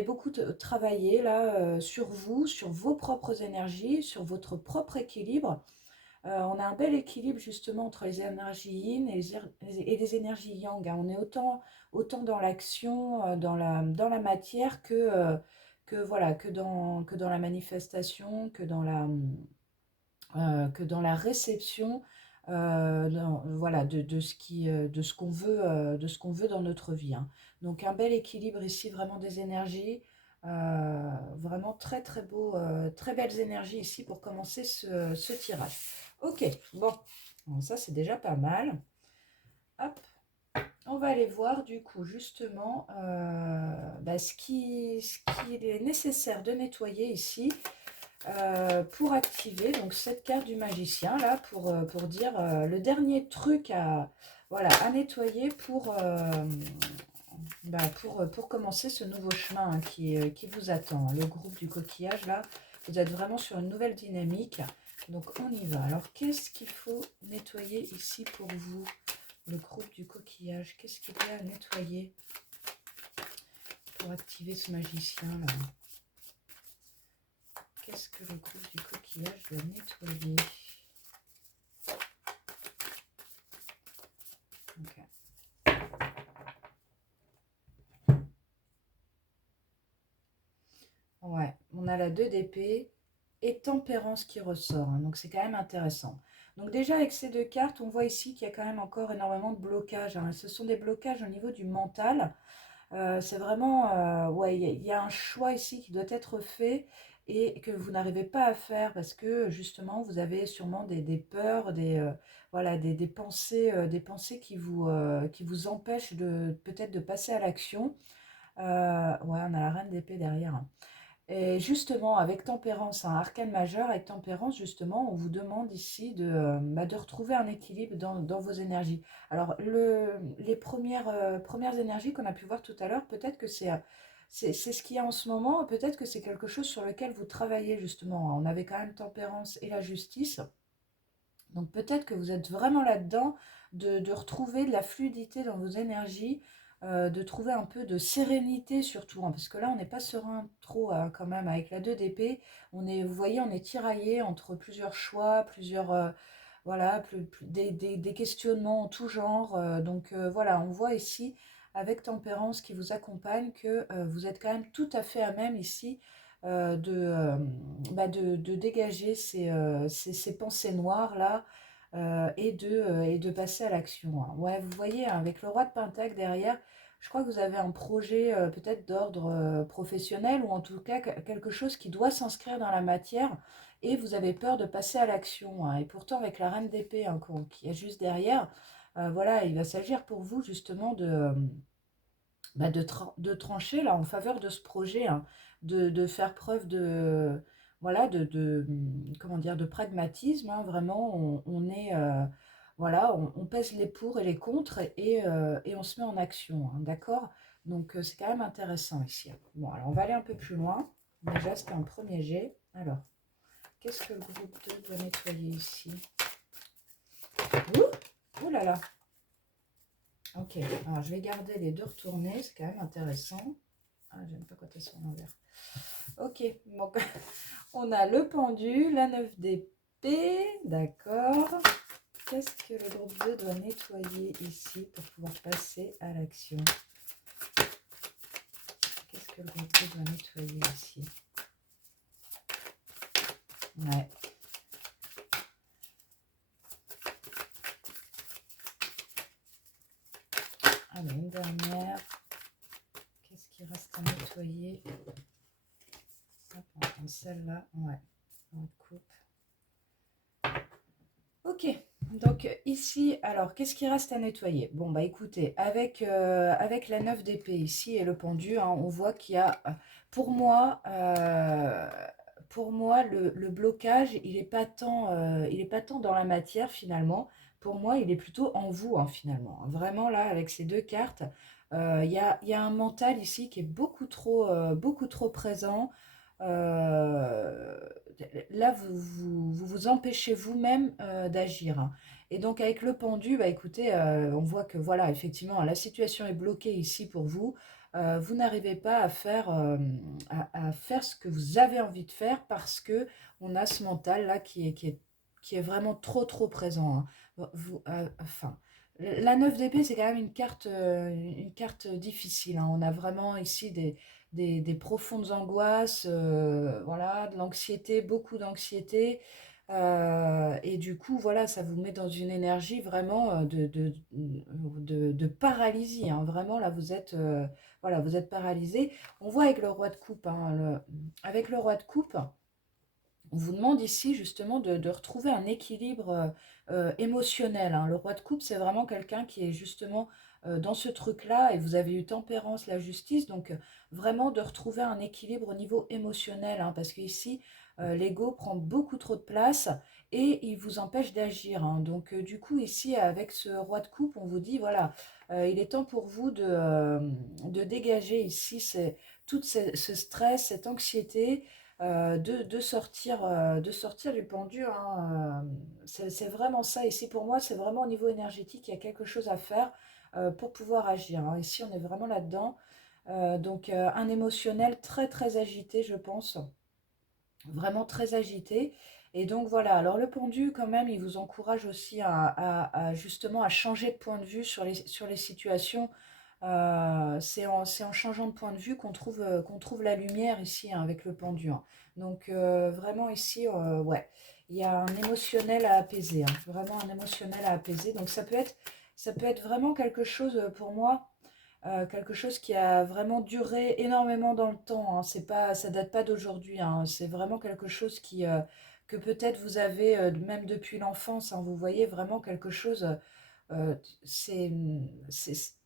beaucoup travaillé là sur vous, sur vos propres énergies, sur votre propre équilibre. On a un bel équilibre justement entre les énergies yin et les énergies yang, hein. On est autant dans l'action, dans la matière voilà, que dans la manifestation, que dans la réception voilà, de ce qu'on veut, de ce qu'on veut dans notre vie, hein. Donc un bel équilibre ici, vraiment des énergies. Vraiment très très beau, très belles énergies ici pour commencer ce tirage. Ok, bon, ça c'est déjà pas mal. Hop, on va aller voir du coup justement ce qu'il est nécessaire de nettoyer ici pour activer donc cette carte du magicien là pour dire le dernier truc voilà, à nettoyer pour commencer ce nouveau chemin hein, qui vous attend. Le groupe du coquillage là, vous êtes vraiment sur une nouvelle dynamique. Donc on y va. Alors qu'est-ce qu'il faut nettoyer ici pour vous? Le groupe du coquillage, qu'est-ce qu'il y a à nettoyer pour activer ce magicien là? Qu'est-ce que le groupe du coquillage doit nettoyer? Okay. Ouais, on a la 2 d'épée et tempérance qui ressort, hein, donc c'est quand même intéressant. Donc déjà avec ces deux cartes, on voit ici qu'il y a quand même encore énormément de blocages, hein. Ce sont des blocages au niveau du mental. C'est vraiment, ouais, il y a un choix ici qui doit être fait et que vous n'arrivez pas à faire parce que justement vous avez sûrement des peurs, voilà, des pensées qui vous empêchent peut-être de passer à l'action. Ouais, on a la reine d'épée derrière, hein. Et justement, avec tempérance, un arcane majeur, avec tempérance, justement, on vous demande ici de retrouver un équilibre dans vos énergies. Alors, les premières énergies qu'on a pu voir tout à l'heure, peut-être que c'est ce qu'il y a en ce moment, peut-être que c'est quelque chose sur lequel vous travaillez, justement. On avait quand même tempérance et la justice. Donc, peut-être que vous êtes vraiment là-dedans, de retrouver de la fluidité dans vos énergies, de trouver un peu de sérénité surtout, hein, parce que là, on n'est pas serein trop quand même avec la 2 d'épée. Vous voyez, on est tiraillé entre plusieurs choix, voilà, des questionnements en tout genre. Donc voilà, on voit ici, avec tempérance qui vous accompagne, que vous êtes quand même tout à fait à même ici de dégager ces pensées noires là et de passer à l'action, hein. Ouais, vous voyez, hein, avec le roi de Pentacle derrière, je crois que vous avez un projet peut-être d'ordre professionnel ou en tout cas quelque chose qui doit s'inscrire dans la matière et vous avez peur de passer à l'action, hein. Et pourtant, avec la reine d'épée hein, qui est juste derrière, voilà, il va s'agir pour vous justement de trancher là en faveur de ce projet, hein, de faire preuve voilà, comment dire, de pragmatisme, hein. Vraiment, on est, voilà, on pèse les pour et les contre et on se met en action, hein, d'accord? Donc, c'est quand même intéressant ici. Bon, alors on va aller un peu plus loin. Déjà, c'était un premier jet. Alors, qu'est-ce que le groupe 2 doit nettoyer ici? Ouh, ouh là là. Ok, alors je vais garder les deux retournés, c'est quand même intéressant. Ah, j'aime pas quand elles sont à l'envers. Ok, donc on a le pendu, la 9 d'épée, d'accord. Qu'est-ce que le groupe 2 doit nettoyer ici pour pouvoir passer à l'action? que le roi de coupe va nettoyer ici? Ouais. Allez, une dernière. Qu'est-ce qui reste à nettoyer? Hop, on va prendre celle-là. Ouais, roi de coupe. Ok, donc ici, alors, qu'est-ce qui reste à nettoyer? Bon, bah écoutez, avec la 9 d'épée ici et le pendu, hein, on voit qu'il y a, pour moi le blocage, il est pas tant dans la matière finalement. Pour moi, il est plutôt en vous, hein, finalement. Vraiment, là, avec ces deux cartes, il y a un mental ici qui est beaucoup trop présent. Euh, Là, vous empêchez vous-même d'agir, hein. Et donc, avec le pendu, bah, écoutez, on voit que, voilà, effectivement, la situation est bloquée ici pour vous. Vous n'arrivez pas à faire ce que vous avez envie de faire parce que on a ce mental-là qui est vraiment trop présent, hein. Enfin, la 9 d'épée, c'est quand même une carte difficile, hein. On a vraiment ici des profondes angoisses, voilà, de l'anxiété, beaucoup d'anxiété. Et du coup, voilà, ça vous met dans une énergie vraiment de paralysie, hein. Vraiment, là, voilà, vous êtes paralysé. On voit avec le roi de coupe, hein, avec le roi de coupe, on vous demande ici justement de retrouver un équilibre émotionnel, hein. Le roi de coupe, c'est vraiment quelqu'un qui est justement dans ce truc-là, et vous avez eu tempérance, la justice, donc vraiment de retrouver un équilibre au niveau émotionnel, hein, parce qu'ici, l'ego prend beaucoup trop de place et il vous empêche d'agir, hein. Donc du coup, ici, avec ce roi de coupe, on vous dit, voilà, il est temps pour vous de dégager ici ce stress, cette anxiété, de sortir du pendu, hein. C'est vraiment ça. Ici, pour moi, c'est vraiment au niveau énergétique, il y a quelque chose à faire pour pouvoir agir, hein. Ici, on est vraiment là-dedans. Donc, un émotionnel très agité, je pense. Vraiment très agité. Et donc, voilà. Alors, le pendu, quand même, il vous encourage aussi justement à changer de point de vue sur les situations. C'est en changeant de point de vue qu'on trouve la lumière ici, hein, avec le pendu, hein. Donc vraiment ici, ouais, il y a un émotionnel à apaiser, hein, vraiment un émotionnel à apaiser. Donc ça peut être vraiment quelque chose pour moi, quelque chose qui a vraiment duré énormément dans le temps, hein. C'est pas, ça date pas d'aujourd'hui, hein. C'est vraiment quelque chose que peut-être vous avez même depuis l'enfance, hein. Vous voyez vraiment quelque chose. Euh, c'est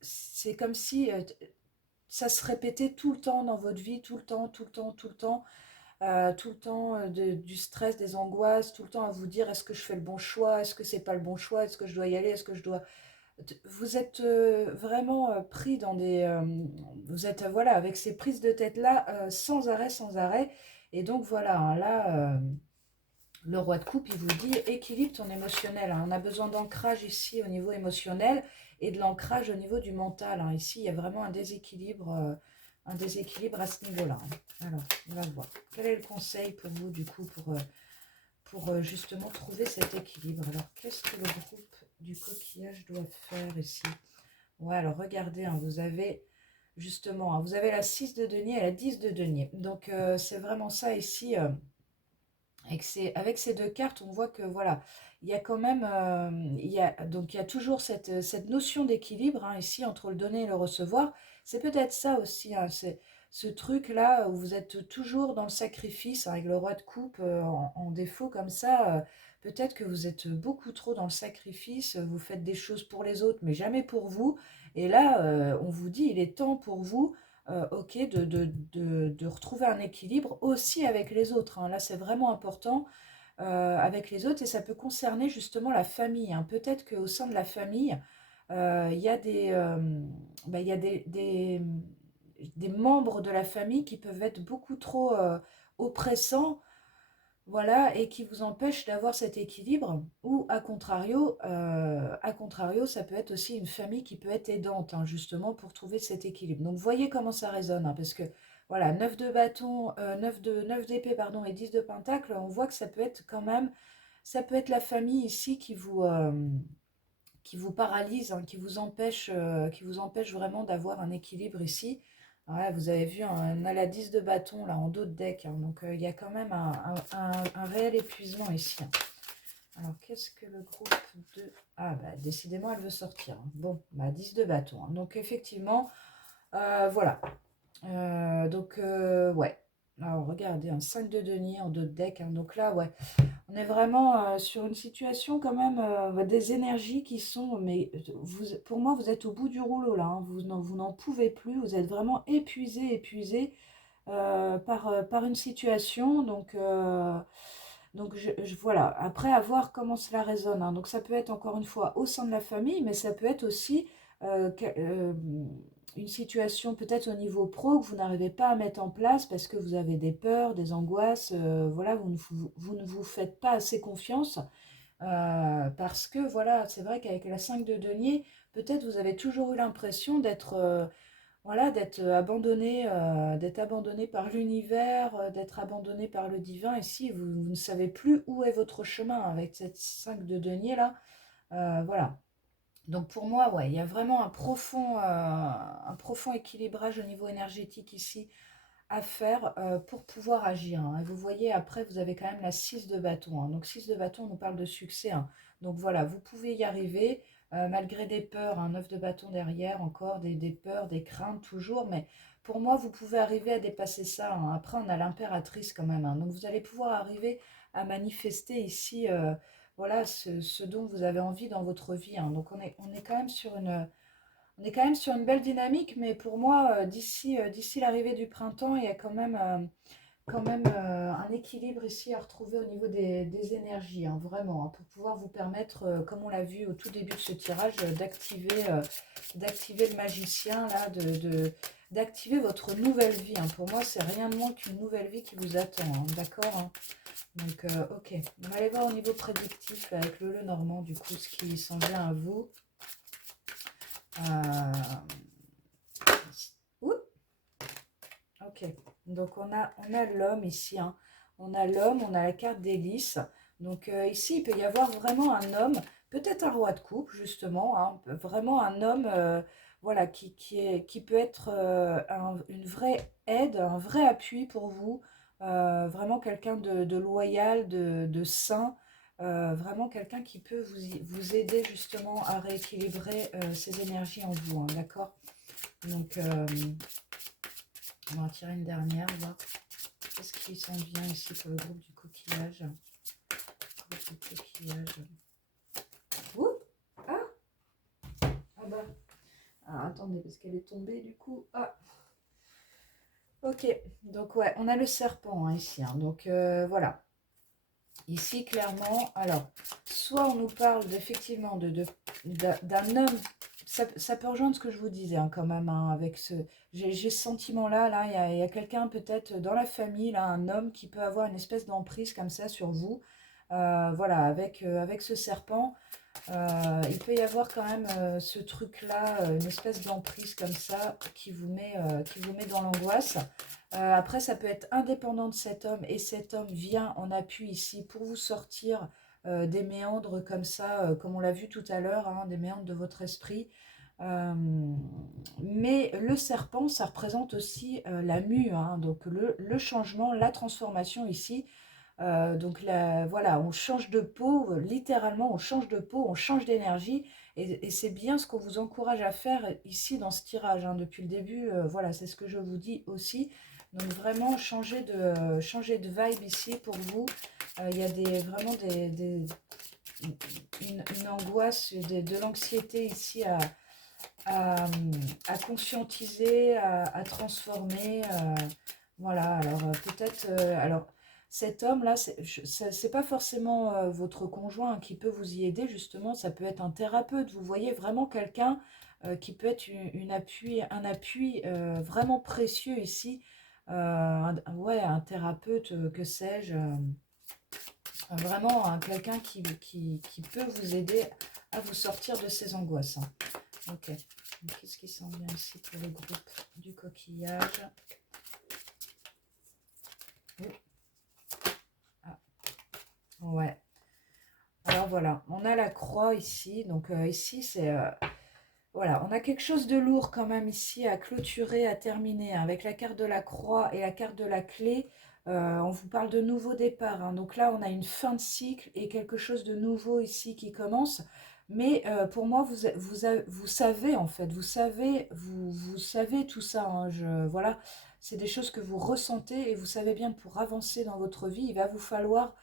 c'est comme si ça se répétait tout le temps dans votre vie, tout le temps du stress, des angoisses, tout le temps à vous dire est-ce que je fais le bon choix, est-ce que c'est pas le bon choix, est-ce que je dois y aller, est-ce que je dois... Vous êtes vraiment pris dans vous êtes, voilà, avec ces prises de tête-là, sans arrêt. Et donc voilà, hein, là... Le roi de coupe, il vous dit équilibre ton émotionnel, hein. On a besoin d'ancrage ici au niveau émotionnel et de l'ancrage au niveau du mental, hein. Ici, il y a vraiment un déséquilibre à ce niveau-là, hein. Alors, on va voir. Quel est le conseil pour vous, du coup, pour justement trouver cet équilibre? Alors, qu'est-ce que le groupe du coquillage doit faire ici? Ouais, alors regardez, hein, vous avez justement, hein, vous avez la 6 de denier et la 10 de denier. Donc, c'est vraiment ça ici. Avec ces deux cartes, on voit que voilà, il y a quand même, donc il y a toujours cette notion d'équilibre, hein, ici entre le donner et le recevoir. C'est peut-être ça aussi, hein, c'est ce truc-là où vous êtes toujours dans le sacrifice, hein, avec le roi de coupe en défaut comme ça. Peut-être que vous êtes beaucoup trop dans le sacrifice, vous faites des choses pour les autres, mais jamais pour vous. Et là, on vous dit, il est temps pour vous, ok, de retrouver un équilibre aussi avec les autres, hein. Là, c'est vraiment important avec les autres et ça peut concerner justement la famille, hein. Peut-être qu'au sein de la famille, il y a il y a des membres de la famille qui peuvent être beaucoup trop oppressants, voilà, et qui vous empêche d'avoir cet équilibre. Ou à contrario, ça peut être aussi une famille qui peut être aidante, hein, justement, pour trouver cet équilibre. Donc, voyez comment ça résonne, hein, parce que, voilà, 9 de bâton, 9 d'épée, pardon, et 10 de pentacle, on voit que ça peut être quand même, ça peut être la famille ici qui vous paralyse, hein, qui vous empêche vraiment d'avoir un équilibre ici. Ouais, vous avez vu, hein, on a la 10 de bâton là en dos de deck, hein, donc il y a quand même un réel épuisement ici, hein. Alors, qu'est-ce que le groupe de... Ah, bah, décidément, elle veut sortir, hein. Bon, bah, 10 de bâton, hein. Donc, effectivement, voilà. Ouais. Alors, regardez, un 5 de denier en dos de deck, hein. Donc là, ouais, on est vraiment sur une situation quand même, des énergies qui sont... Mais vous, pour moi, vous êtes au bout du rouleau, là, hein. Vous n'en pouvez plus. Vous êtes vraiment épuisé, épuisé par une situation. Donc voilà, après à voir comment cela résonne, hein. Donc ça peut être encore une fois au sein de la famille, mais ça peut être aussi une situation peut-être au niveau pro que vous n'arrivez pas à mettre en place parce que vous avez des peurs, des angoisses, voilà, vous ne vous faites pas assez confiance parce que voilà, c'est vrai qu'avec la 5 de denier, peut-être vous avez toujours eu l'impression d'être voilà, d'être abandonné par l'univers, d'être abandonné par le divin. Ici, vous ne savez plus où est votre chemin avec cette 5 de denier là. Voilà. Donc pour moi, ouais, il y a vraiment un profond équilibrage au niveau énergétique ici à faire pour pouvoir agir, hein. Et vous voyez, après, vous avez quand même la 6 de bâton, hein. Donc 6 de bâton, on nous parle de succès, hein. Donc voilà, vous pouvez y arriver malgré des peurs, un 9 de bâton derrière, encore des peurs, des craintes toujours. Mais pour moi, vous pouvez arriver à dépasser ça, hein. Après, on a l'impératrice quand même, hein. Donc vous allez pouvoir arriver à manifester ici voilà, ce dont vous avez envie dans votre vie, hein. Donc on est quand même sur on est quand même sur une belle dynamique, mais pour moi, d'ici l'arrivée du printemps, il y a quand même un équilibre ici à retrouver au niveau des énergies, hein, vraiment, hein, pour pouvoir vous permettre, comme on l'a vu au tout début de ce tirage, d'activer le magicien, là, d'activer votre nouvelle vie, hein. Pour moi, c'est rien de moins qu'une nouvelle vie qui vous attend, hein, d'accord, hein. Donc, ok, on va aller voir au niveau prédictif avec le Normand, du coup, ce qui s'en vient à vous. Ouh, ok, donc on a l'homme ici, hein. On a l'homme, on a la carte d'hélice. Donc ici, il peut y avoir vraiment un homme, peut-être un roi de coupe, justement, hein, vraiment un homme voilà, qui peut être une vraie aide, un vrai appui pour vous, vraiment quelqu'un de loyal, de sain, vraiment quelqu'un qui peut vous aider justement à rééquilibrer ces énergies en vous, hein, d'accord? Donc, on va en tirer une dernière, voir qu'est-ce qui s'en vient ici pour le groupe du coquillage. Groupe du coquillage. Ouh, ah, ah bah. Ah, attendez, parce qu'elle est tombée du coup. Ah, ok. Donc ouais, on a le serpent hein, ici, hein. Donc voilà. Ici, clairement, alors, soit on nous parle effectivement d'un homme, ça peut rejoindre ce que je vous disais hein, quand même, hein, avec j'ai ce sentiment-là, là, il y a quelqu'un peut-être dans la famille, là, un homme qui peut avoir une espèce d'emprise comme ça sur vous. Voilà, avec ce serpent, il peut y avoir quand même ce truc-là, une espèce d'emprise comme ça qui vous met dans l'angoisse. Après, ça peut être indépendant de cet homme et cet homme vient en appui ici pour vous sortir des méandres comme ça, comme on l'a vu tout à l'heure, hein, des méandres de votre esprit. Euh, mais le serpent, ça représente aussi la mue, hein, donc le changement, la transformation ici. Donc là, voilà, on change de peau, littéralement, on change de peau, on change d'énergie. Et c'est bien ce qu'on vous encourage à faire ici dans ce tirage, hein, depuis le début. Voilà, c'est ce que je vous dis aussi. Donc vraiment, changer de vibe ici pour vous. Il y a vraiment une angoisse, de l'anxiété ici à, à conscientiser, à transformer. Voilà, alors peut-être... alors, cet homme-là, c'est pas forcément votre conjoint qui peut vous y aider, justement, ça peut être un thérapeute. Vous voyez vraiment quelqu'un qui peut être un appui vraiment précieux ici. Ouais, un thérapeute, que sais-je, vraiment quelqu'un qui peut vous aider à vous sortir de ces angoisses, hein. Ok, qu'est-ce qui s'en vient ici pour le groupe du coquillage? Oh, ah, ouais. Alors voilà, on a la croix ici. Donc ici, c'est Voilà, on a quelque chose de lourd quand même ici à clôturer, à terminer, hein. Avec la carte de la croix et la carte de la clé, on vous parle de nouveau départ, hein. Donc là, on a une fin de cycle et quelque chose de nouveau ici qui commence. Mais pour moi, vous savez en fait, vous savez tout ça, hein. Voilà, c'est des choses que vous ressentez et vous savez bien que pour avancer dans votre vie, il va vous falloir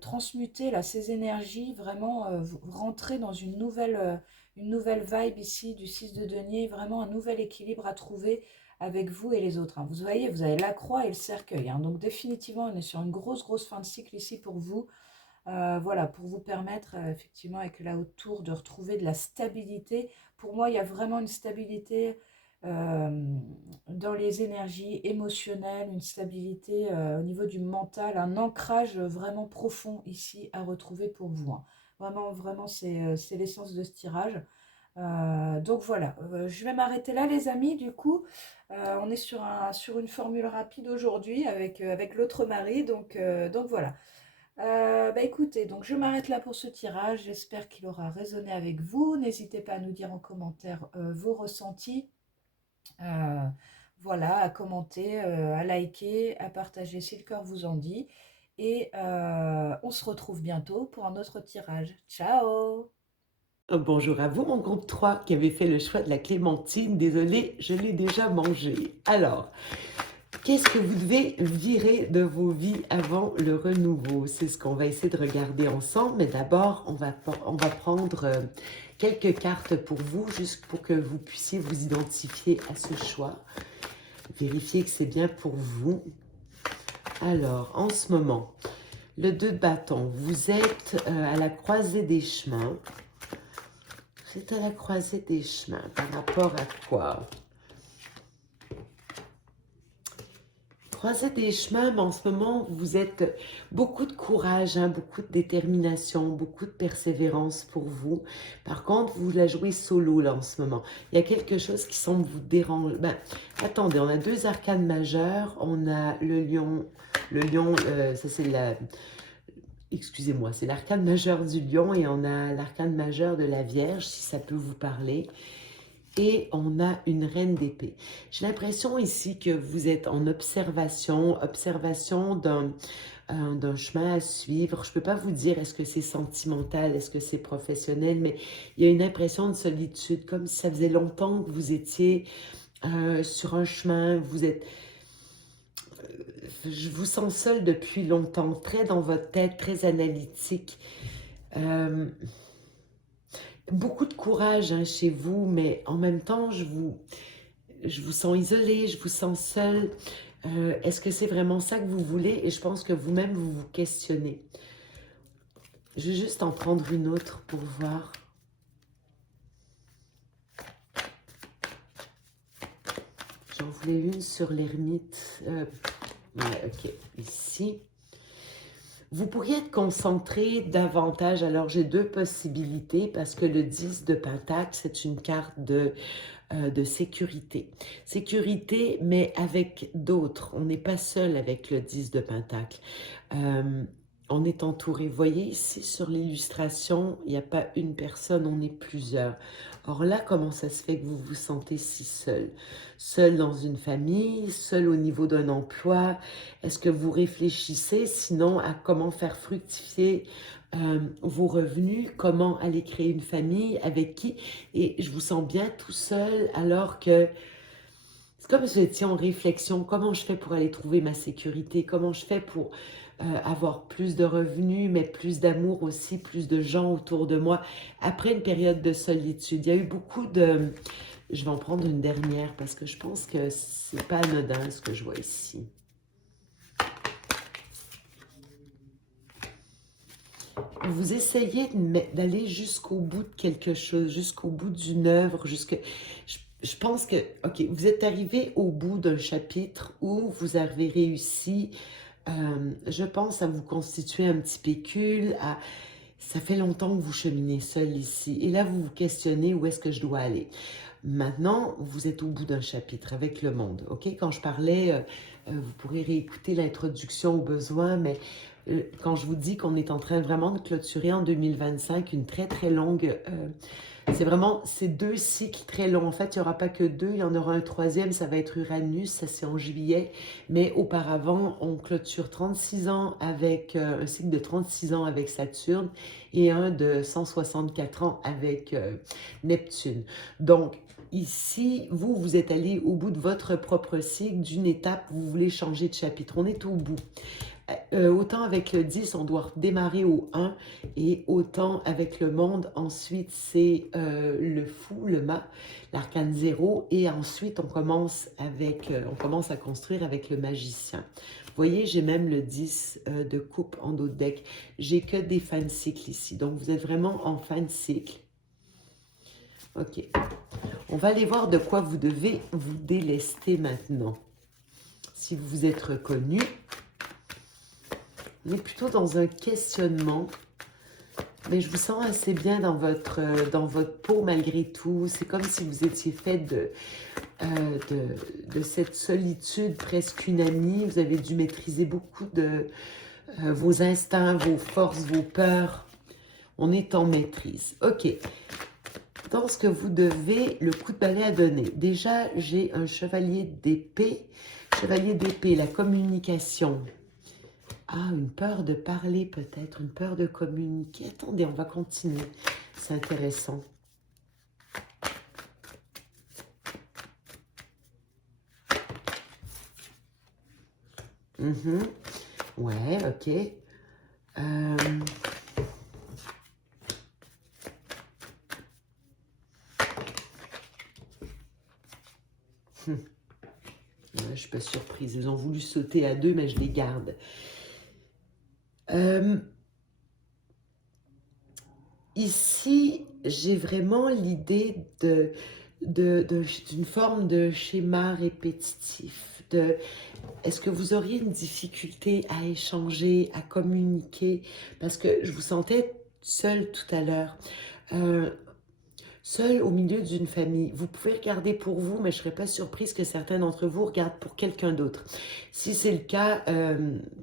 transmuter là, ces énergies, vraiment rentrer dans une nouvelle vibe ici du 6 de denier, vraiment un nouvel équilibre à trouver avec vous et les autres, hein. Vous voyez, vous avez la croix et le cercueil, hein. Donc définitivement, on est sur une grosse fin de cycle ici pour vous. Voilà, pour vous permettre effectivement avec la haute tour de retrouver de la stabilité. Pour moi, il y a vraiment une stabilité dans les énergies émotionnelles, une stabilité au niveau du mental, un ancrage vraiment profond ici à retrouver pour vous, hein. Vraiment, c'est l'essence de ce tirage. Donc voilà, je vais m'arrêter là les amis, du coup, on est sur une formule rapide aujourd'hui avec l'autre mari, donc voilà. Bah écoutez, donc je m'arrête là pour ce tirage, j'espère qu'il aura résonné avec vous, n'hésitez pas à nous dire en commentaire vos ressentis, euh, voilà, à commenter, à liker, à partager si le cœur vous en dit, et on se retrouve bientôt pour un autre tirage. Ciao! Bonjour à vous, mon groupe 3 qui avait fait le choix de la clémentine. Désolée, je l'ai déjà mangée. Alors, qu'est-ce que vous devez virer de vos vies avant le renouveau? C'est ce qu'on va essayer de regarder ensemble. Mais d'abord, on va prendre quelques cartes pour vous, juste pour que vous puissiez vous identifier à ce choix. Vérifiez que c'est bien pour vous. Alors, en ce moment, le 2 de bâton, vous êtes à la croisée des chemins. Vous êtes à la croisée des chemins. Par rapport à quoi? Croisée des chemins, mais en ce moment, vous êtes beaucoup de courage, hein, beaucoup de détermination, beaucoup de persévérance pour vous. Par contre, vous la jouez solo là en ce moment. Il y a quelque chose qui semble vous déranger. Ben, attendez, on a deux arcanes majeures. On a le lion. Le lion, ça c'est la... Excusez-moi, c'est l'arcane majeur du lion et on a l'arcane majeur de la Vierge, si ça peut vous parler. Et on a une reine d'épée. J'ai l'impression ici que vous êtes en observation d'un chemin à suivre. Je ne peux pas vous dire est-ce que c'est sentimental, est-ce que c'est professionnel, mais il y a une impression de solitude, comme si ça faisait longtemps que vous étiez sur un chemin, je vous sens seul depuis longtemps, très dans votre tête, très analytique. Beaucoup de courage hein, chez vous, mais en même temps, je vous sens isolé, je vous sens seul. Est-ce que c'est vraiment ça que vous voulez? Et je pense que vous-même, vous vous questionnez. Je vais juste en prendre une autre pour voir. J'en voulais une sur l'ermite. Ouais, ok, ici. Vous pourriez être concentré davantage. Alors, j'ai deux possibilités parce que le 10 de Pentacle, c'est une carte de sécurité. Sécurité, mais avec d'autres. On n'est pas seul avec le 10 de Pentacle. On est entouré. Vous voyez ici sur l'illustration, il n'y a pas une personne, on est plusieurs. Or là, comment ça se fait que vous vous sentez si seul? Seul dans une famille, seul au niveau d'un emploi. Est-ce que vous réfléchissez sinon à comment faire fructifier vos revenus, comment aller créer une famille, avec qui? Et je vous sens bien tout seul alors que c'est comme si j'étais en réflexion. Comment je fais pour aller trouver ma sécurité? Comment je fais pour avoir plus de revenus, mais plus d'amour aussi, plus de gens autour de moi après une période de solitude? Il y a eu beaucoup de... Je vais en prendre une dernière parce que je pense que c'est pas anodin ce que je vois ici. Vous essayez d'aller jusqu'au bout de quelque chose, jusqu'au bout d'une œuvre, je pense que, ok, vous êtes arrivé au bout d'un chapitre où vous avez réussi, je pense, à vous constituer un petit pécule, ça fait longtemps que vous cheminez seul ici, et là vous vous questionnez où est-ce que je dois aller. Maintenant, vous êtes au bout d'un chapitre avec le monde, ok? Quand je parlais, vous pourrez réécouter l'introduction aux besoins, mais quand je vous dis qu'on est en train vraiment de clôturer en 2025 une très très longue... c'est vraiment ces 2 cycles très longs. En fait, il n'y aura pas que 2, il y en aura un troisième, ça va être Uranus, ça c'est en juillet. Mais auparavant, on clôture 36 ans avec un cycle de 36 ans avec Saturne et un de 164 ans avec Neptune. Donc, ici, vous êtes allé au bout de votre propre cycle, d'une étape, vous voulez changer de chapitre. On est au bout. Autant avec le 10, on doit démarrer au 1 et autant avec le monde, ensuite c'est le fou, le mât, l'arcane 0 et ensuite on commence à construire avec le magicien. Vous voyez, j'ai même le 10 de coupe en dos de deck. J'ai que des fins de cycle ici, donc vous êtes vraiment en fin de cycle. Ok, on va aller voir de quoi vous devez vous délester maintenant. Si vous vous êtes reconnu, on est plutôt dans un questionnement, mais je vous sens assez bien dans votre peau malgré tout. C'est comme si vous étiez fait de cette solitude presque une amie. Vous avez dû maîtriser beaucoup de vos instincts, vos forces, vos peurs. On est en maîtrise. Ok. Dans ce que vous devez, le coup de balai à donner. Déjà, j'ai un chevalier d'épée. Chevalier d'épée, la communication. Ah, une peur de parler peut-être, une peur de communiquer. Attendez, on va continuer. C'est intéressant. Ouais, ok. Ouais, je ne suis pas surprise. Ils ont voulu sauter à 2, mais je les garde. Ici, j'ai vraiment l'idée d'une forme de schéma répétitif. Est-ce que vous auriez une difficulté à échanger, à communiquer? Parce que je vous sentais seule tout à l'heure. Seul au milieu d'une famille. Vous pouvez regarder pour vous, mais je ne serais pas surprise que certains d'entre vous regardent pour quelqu'un d'autre. Si c'est le cas,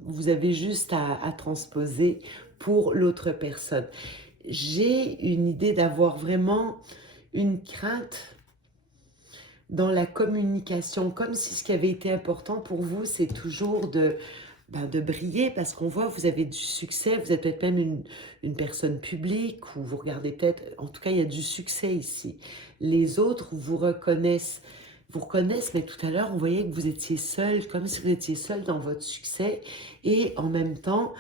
vous avez juste à transposer pour l'autre personne. J'ai une idée d'avoir vraiment une crainte dans la communication, comme si ce qui avait été important pour vous, c'est toujours de briller, parce qu'on voit, vous avez du succès, vous êtes peut-être même une personne publique, ou vous regardez peut-être, en tout cas, il y a du succès ici. Les autres vous reconnaissent, mais tout à l'heure, on voyait que vous étiez seul, comme si vous étiez seul dans votre succès, et en même temps,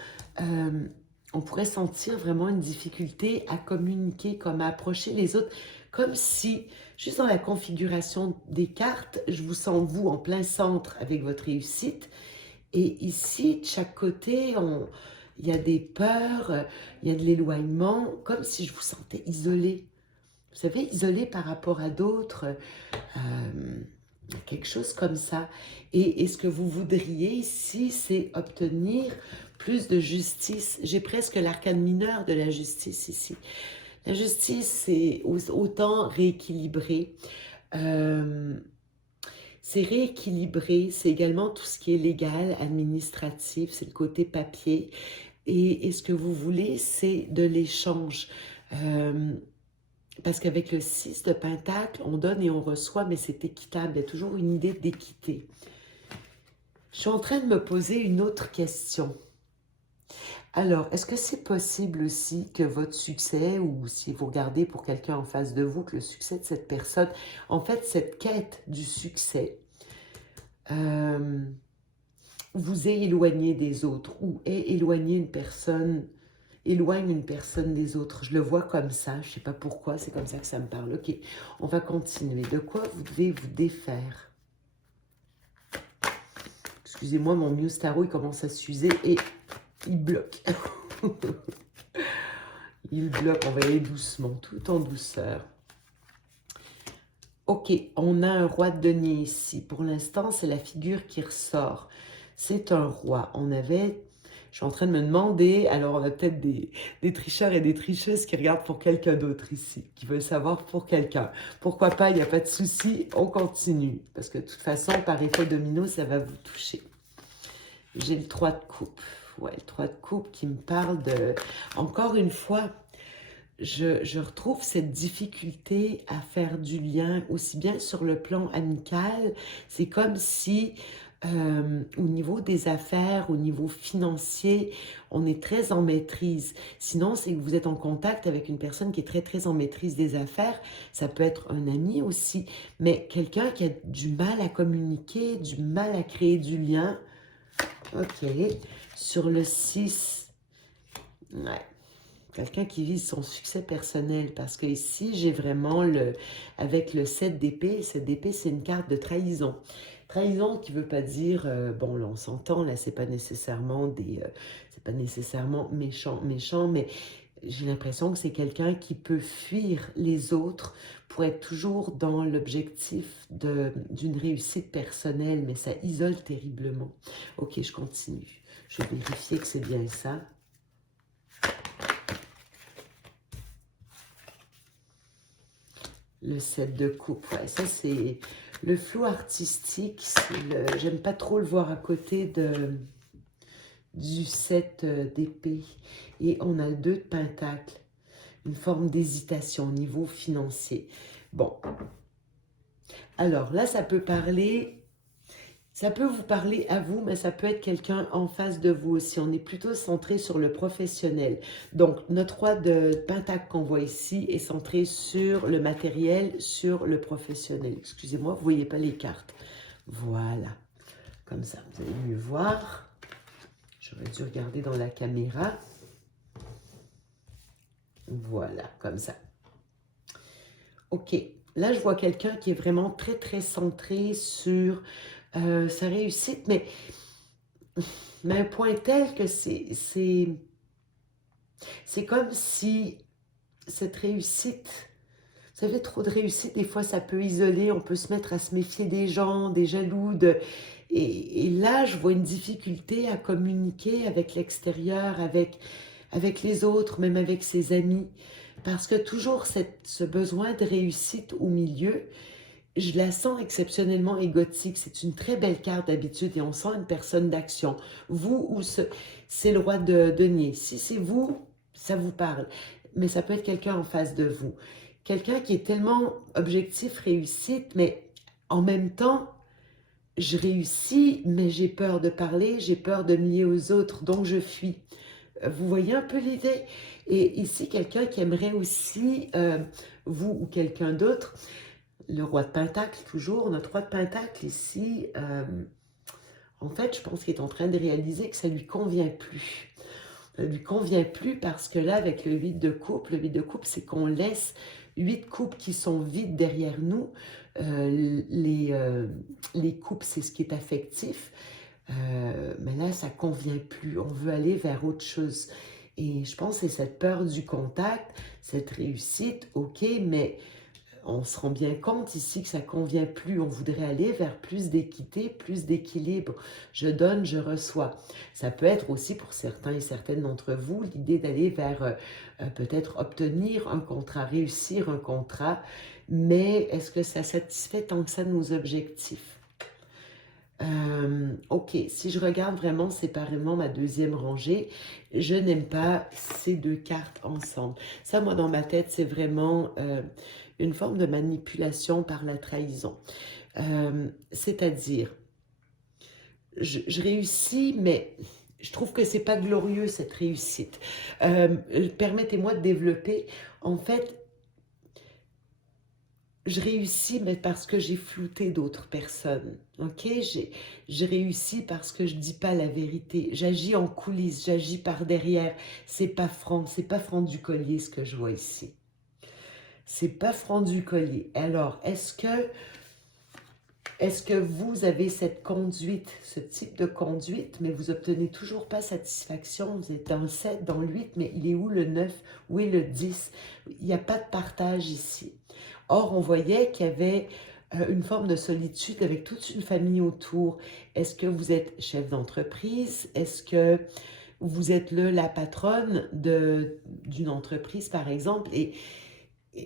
on pourrait sentir vraiment une difficulté à communiquer, comme à approcher les autres, comme si, juste dans la configuration des cartes, je vous sens vous en plein centre avec votre réussite, et ici, de chaque côté, il y a des peurs, il y a de l'éloignement, comme si je vous sentais isolé. Vous savez, isolé par rapport à d'autres, quelque chose comme ça. Et ce que vous voudriez ici, c'est obtenir plus de justice. J'ai presque l'arcane mineur de la justice ici. La justice, c'est autant rééquilibrer. C'est rééquilibré, c'est également tout ce qui est légal, administratif, c'est le côté papier. Et ce que vous voulez, c'est de l'échange. Parce qu'avec le 6 de Pentacle, on donne et on reçoit, mais c'est équitable. Il y a toujours une idée d'équité. Je suis en train de me poser une autre question. Alors, est-ce que c'est possible aussi que votre succès, ou si vous regardez pour quelqu'un en face de vous, que le succès de cette personne, en fait, cette quête du succès, vous ait éloigné des autres, ou ait éloigné une personne, éloigne une personne des autres. Je le vois comme ça, je ne sais pas pourquoi, c'est comme ça que ça me parle. Ok, on va continuer. De quoi vous devez vous défaire? Excusez-moi, mon Muse Tarot, il commence à s'user et il bloque. Il bloque, on va y aller doucement, tout en douceur. Ok, on a un roi de denier ici. Pour l'instant, c'est la figure qui ressort. C'est un roi. Je suis en train de me demander, alors on a peut-être des tricheurs et des tricheuses qui regardent pour quelqu'un d'autre ici, qui veulent savoir pour quelqu'un. Pourquoi pas, il n'y a pas de souci, on continue. Parce que de toute façon, par effet domino, ça va vous toucher. J'ai le 3 de coupe. Ouais, le 3 de coupe qui me parle de... Encore une fois, je retrouve cette difficulté à faire du lien, aussi bien sur le plan amical, c'est comme si au niveau des affaires, au niveau financier, on est très en maîtrise. Sinon, c'est que vous êtes en contact avec une personne qui est très, très en maîtrise des affaires. Ça peut être un ami aussi, mais quelqu'un qui a du mal à communiquer, du mal à créer du lien. Ok, sur le 6, ouais. Quelqu'un qui vise son succès personnel, parce que ici, j'ai vraiment avec le 7 d'épée, 7 d'épée, c'est une carte de trahison. Trahison qui ne veut pas dire, bon, là, on s'entend, là, c'est pas nécessairement c'est pas nécessairement méchant, mais j'ai l'impression que c'est quelqu'un qui peut fuir les autres pour être toujours dans l'objectif d'une réussite personnelle, mais ça isole terriblement. Ok, je continue. Je vais vérifier que c'est bien ça. Le 7 de coupe, ouais, ça c'est le flou artistique. J'aime pas trop le voir à côté du 7 d'épée. Et on a le 2 de pentacle, une forme d'hésitation au niveau financier. Bon, alors là, ça peut vous parler à vous, mais ça peut être quelqu'un en face de vous aussi. On est plutôt centré sur le professionnel. Donc, notre roi de pentacle qu'on voit ici est centré sur le matériel, sur le professionnel. Excusez-moi, vous ne voyez pas les cartes. Voilà, comme ça, vous allez mieux voir. J'aurais dû regarder dans la caméra. Voilà, comme ça. Ok, là, je vois quelqu'un qui est vraiment très, très centré sur sa réussite, mais à un point tel que c'est comme si cette réussite, vous savez, trop de réussite, des fois, ça peut isoler, on peut se mettre à se méfier des gens, des jaloux, et là, je vois une difficulté à communiquer avec l'extérieur, avec les autres, même avec ses amis, parce que toujours ce besoin de réussite au milieu, je la sens exceptionnellement égotique. C'est une très belle carte d'habitude et on sent une personne d'action. Vous ou c'est le roi de denier. Si c'est vous, ça vous parle. Mais ça peut être quelqu'un en face de vous. Quelqu'un qui est tellement objectif, réussite, mais en même temps, je réussis, mais j'ai peur de parler, j'ai peur de me lier aux autres, donc je fuis. Vous voyez un peu l'idée? Et ici, quelqu'un qui aimerait aussi, vous ou quelqu'un d'autre, le roi de Pentacle, toujours, notre roi de Pentacle ici, en fait, je pense qu'il est en train de réaliser que ça ne lui convient plus. Ça ne lui convient plus parce que là, avec le 8 de coupe, le 8 de coupe, c'est qu'on laisse 8 coupes qui sont vides derrière nous. Les coupes, c'est ce qui est affectif. Mais là, ça ne convient plus. On veut aller vers autre chose. Et je pense que c'est cette peur du contact, cette réussite, ok, mais on se rend bien compte ici que ça ne convient plus. On voudrait aller vers plus d'équité, plus d'équilibre. Je donne, je reçois. Ça peut être aussi pour certains et certaines d'entre vous l'idée d'aller vers peut-être obtenir un contrat, réussir un contrat, mais est-ce que ça satisfait tant que ça nos objectifs? Ok, si je regarde vraiment séparément ma deuxième rangée, je n'aime pas ces deux cartes ensemble. Ça, moi, dans ma tête, c'est vraiment une forme de manipulation par la trahison. C'est-à-dire, je réussis, mais je trouve que c'est pas glorieux, cette réussite. Permettez-moi de développer. En fait, je réussis, mais parce que j'ai flouté d'autres personnes, ok? J'ai réussi parce que je dis pas la vérité. J'agis en coulisses, j'agis par derrière. C'est pas franc du collier ce que je vois ici. C'est pas franc du collier. Alors, est-ce que vous avez cette conduite, ce type de conduite, mais vous obtenez toujours pas satisfaction? Vous êtes dans le 7, dans le 8, mais il est où le 9? Où est le 10? Il n'y a pas de partage ici. Or, on voyait qu'il y avait une forme de solitude avec toute une famille autour. Est-ce que vous êtes chef d'entreprise? Est-ce que vous êtes la patronne d'une entreprise, par exemple?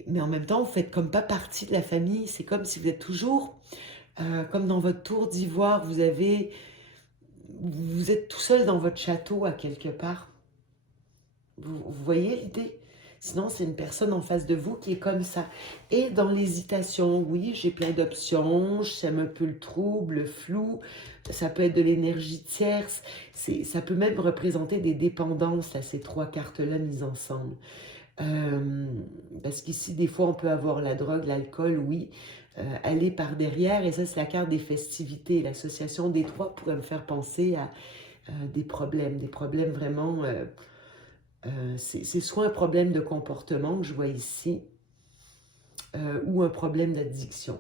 Mais en même temps, vous faites comme pas partie de la famille. C'est comme si vous êtes toujours, comme dans votre tour d'ivoire, vous avez vous êtes tout seul dans votre château à quelque part. Vous voyez l'idée? Sinon, c'est une personne en face de vous qui est comme ça. Et dans l'hésitation, oui, j'ai plein d'options, j'aime un peu le trouble, le flou, ça peut être de l'énergie tierce, ça peut même représenter des dépendances, là, ces trois cartes-là mises ensemble. Euh, Parce qu'ici, des fois, on peut avoir la drogue, l'alcool, oui, aller par derrière, et ça, c'est la carte des festivités. L'association des trois pourrait me faire penser à des problèmes vraiment... c'est soit un problème de comportement que je vois ici, ou un problème d'addiction.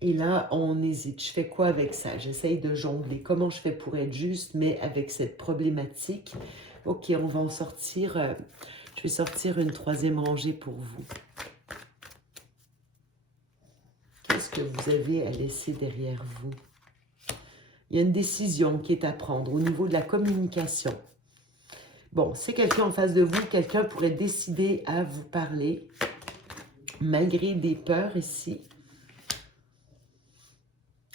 Et là, on hésite. Je fais quoi avec ça? J'essaye de jongler. Comment je fais pour être juste, mais avec cette problématique? Ok, on va en sortir. Je vais sortir une troisième rangée pour vous. Qu'est-ce que vous avez à laisser derrière vous? Il y a une décision qui est à prendre au niveau de la communication. Bon, c'est quelqu'un en face de vous. Quelqu'un pourrait décider à vous parler, malgré des peurs ici.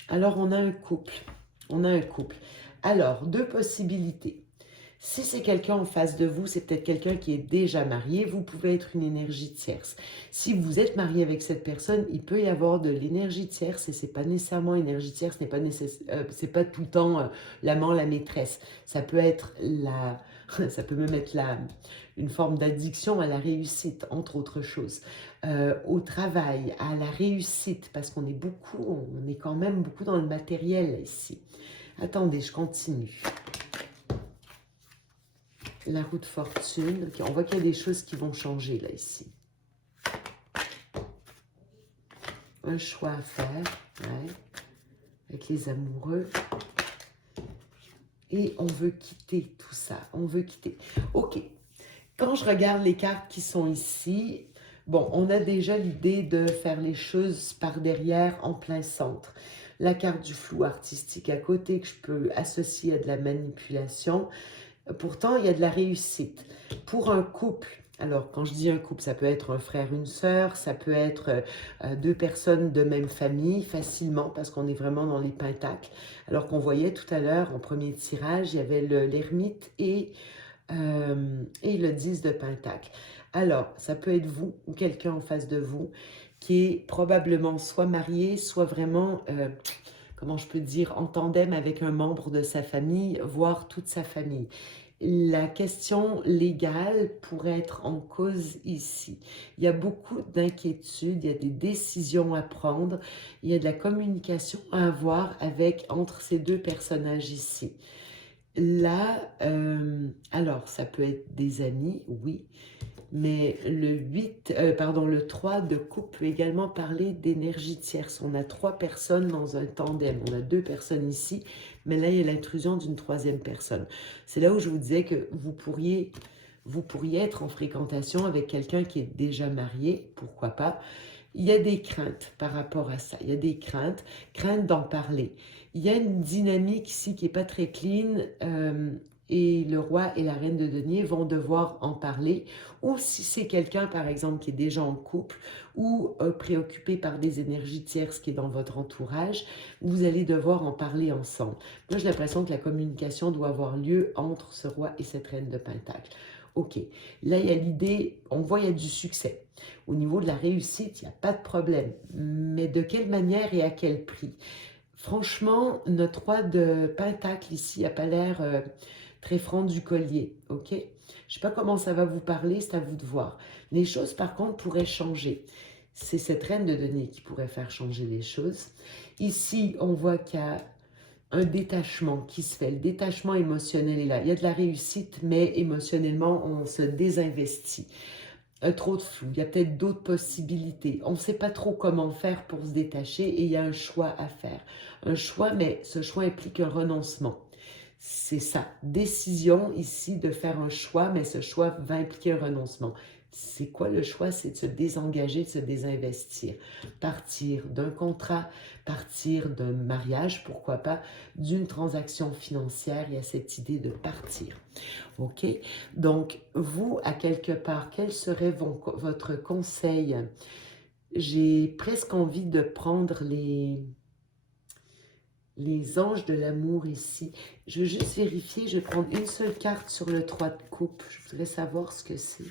Alors, on a un couple. On a un couple. Alors, deux possibilités. Si c'est quelqu'un en face de vous, c'est peut-être quelqu'un qui est déjà marié. Vous pouvez être une énergie tierce. Si vous êtes marié avec cette personne, il peut y avoir de l'énergie tierce et c'est pas nécessairement énergie tierce, c'est pas tout le temps l'amant, la maîtresse. Ça peut être ça peut même être une forme d'addiction à la réussite, entre autres choses. Au travail, à la réussite, parce qu'on est quand même beaucoup dans le matériel ici. Attendez, je continue. La roue de fortune. Okay, on voit qu'il y a des choses qui vont changer là, ici. Un choix à faire, ouais, avec les amoureux. Et on veut quitter tout ça. On veut quitter. Ok. Quand je regarde les cartes qui sont ici, bon, on a déjà l'idée de faire les choses par derrière, en plein centre. La carte du flou artistique à côté que je peux associer à de la manipulation. Pourtant, il y a de la réussite. Pour un couple, alors quand je dis un couple, ça peut être un frère, une sœur, ça peut être deux personnes de même famille, facilement, parce qu'on est vraiment dans les pentacles. Alors qu'on voyait tout à l'heure, en premier tirage, il y avait l'ermite et le 10 de pentacle. Alors, ça peut être vous ou quelqu'un en face de vous qui est probablement soit marié, soit vraiment... comment je peux dire, en tandem avec un membre de sa famille, voire toute sa famille. La question légale pourrait être en cause ici. Il y a beaucoup d'inquiétudes, il y a des décisions à prendre, il y a de la communication à avoir entre ces deux personnages ici. Là, alors ça peut être des amis, oui, mais le 3 de coupe peut également parler d'énergie tierce. On a trois personnes dans un tandem. On a deux personnes ici, mais là, il y a l'intrusion d'une troisième personne. C'est là où je vous disais que vous pourriez être en fréquentation avec quelqu'un qui est déjà marié, pourquoi pas. Il y a des craintes par rapport à ça. Il y a des craintes d'en parler. Il y a une dynamique ici qui n'est pas très clean. Et le roi et la reine de denier vont devoir en parler. Ou si c'est quelqu'un, par exemple, qui est déjà en couple ou préoccupé par des énergies tierces qui est dans votre entourage, vous allez devoir en parler ensemble. Moi, j'ai l'impression que la communication doit avoir lieu entre ce roi et cette reine de pentacle. Ok, là, il y a l'idée, on voit, il y a du succès. Au niveau de la réussite, il n'y a pas de problème. Mais de quelle manière et à quel prix? Franchement, notre roi de pentacle ici n'a pas l'air... très franc du collier, ok? Je ne sais pas comment ça va vous parler, c'est à vous de voir. Les choses, par contre, pourraient changer. C'est cette reine de denier qui pourrait faire changer les choses. Ici, on voit qu'il y a un détachement qui se fait. Le détachement émotionnel est là. Il y a de la réussite, mais émotionnellement, on se désinvestit. Trop de flou. Il y a peut-être d'autres possibilités. On ne sait pas trop comment faire pour se détacher et il y a un choix à faire. Un choix, mais ce choix implique un renoncement. C'est ça, décision ici de faire un choix, mais ce choix va impliquer un renoncement. C'est quoi le choix? C'est de se désengager, de se désinvestir. Partir d'un contrat, partir d'un mariage, pourquoi pas, d'une transaction financière. Il y a cette idée de partir. OK? Donc, vous, à quelque part, quel serait votre conseil? – J'ai presque envie de prendre Les anges de l'amour ici. Je veux juste vérifier, je vais prendre une seule carte sur le 3 de coupe. Je voudrais savoir ce que c'est.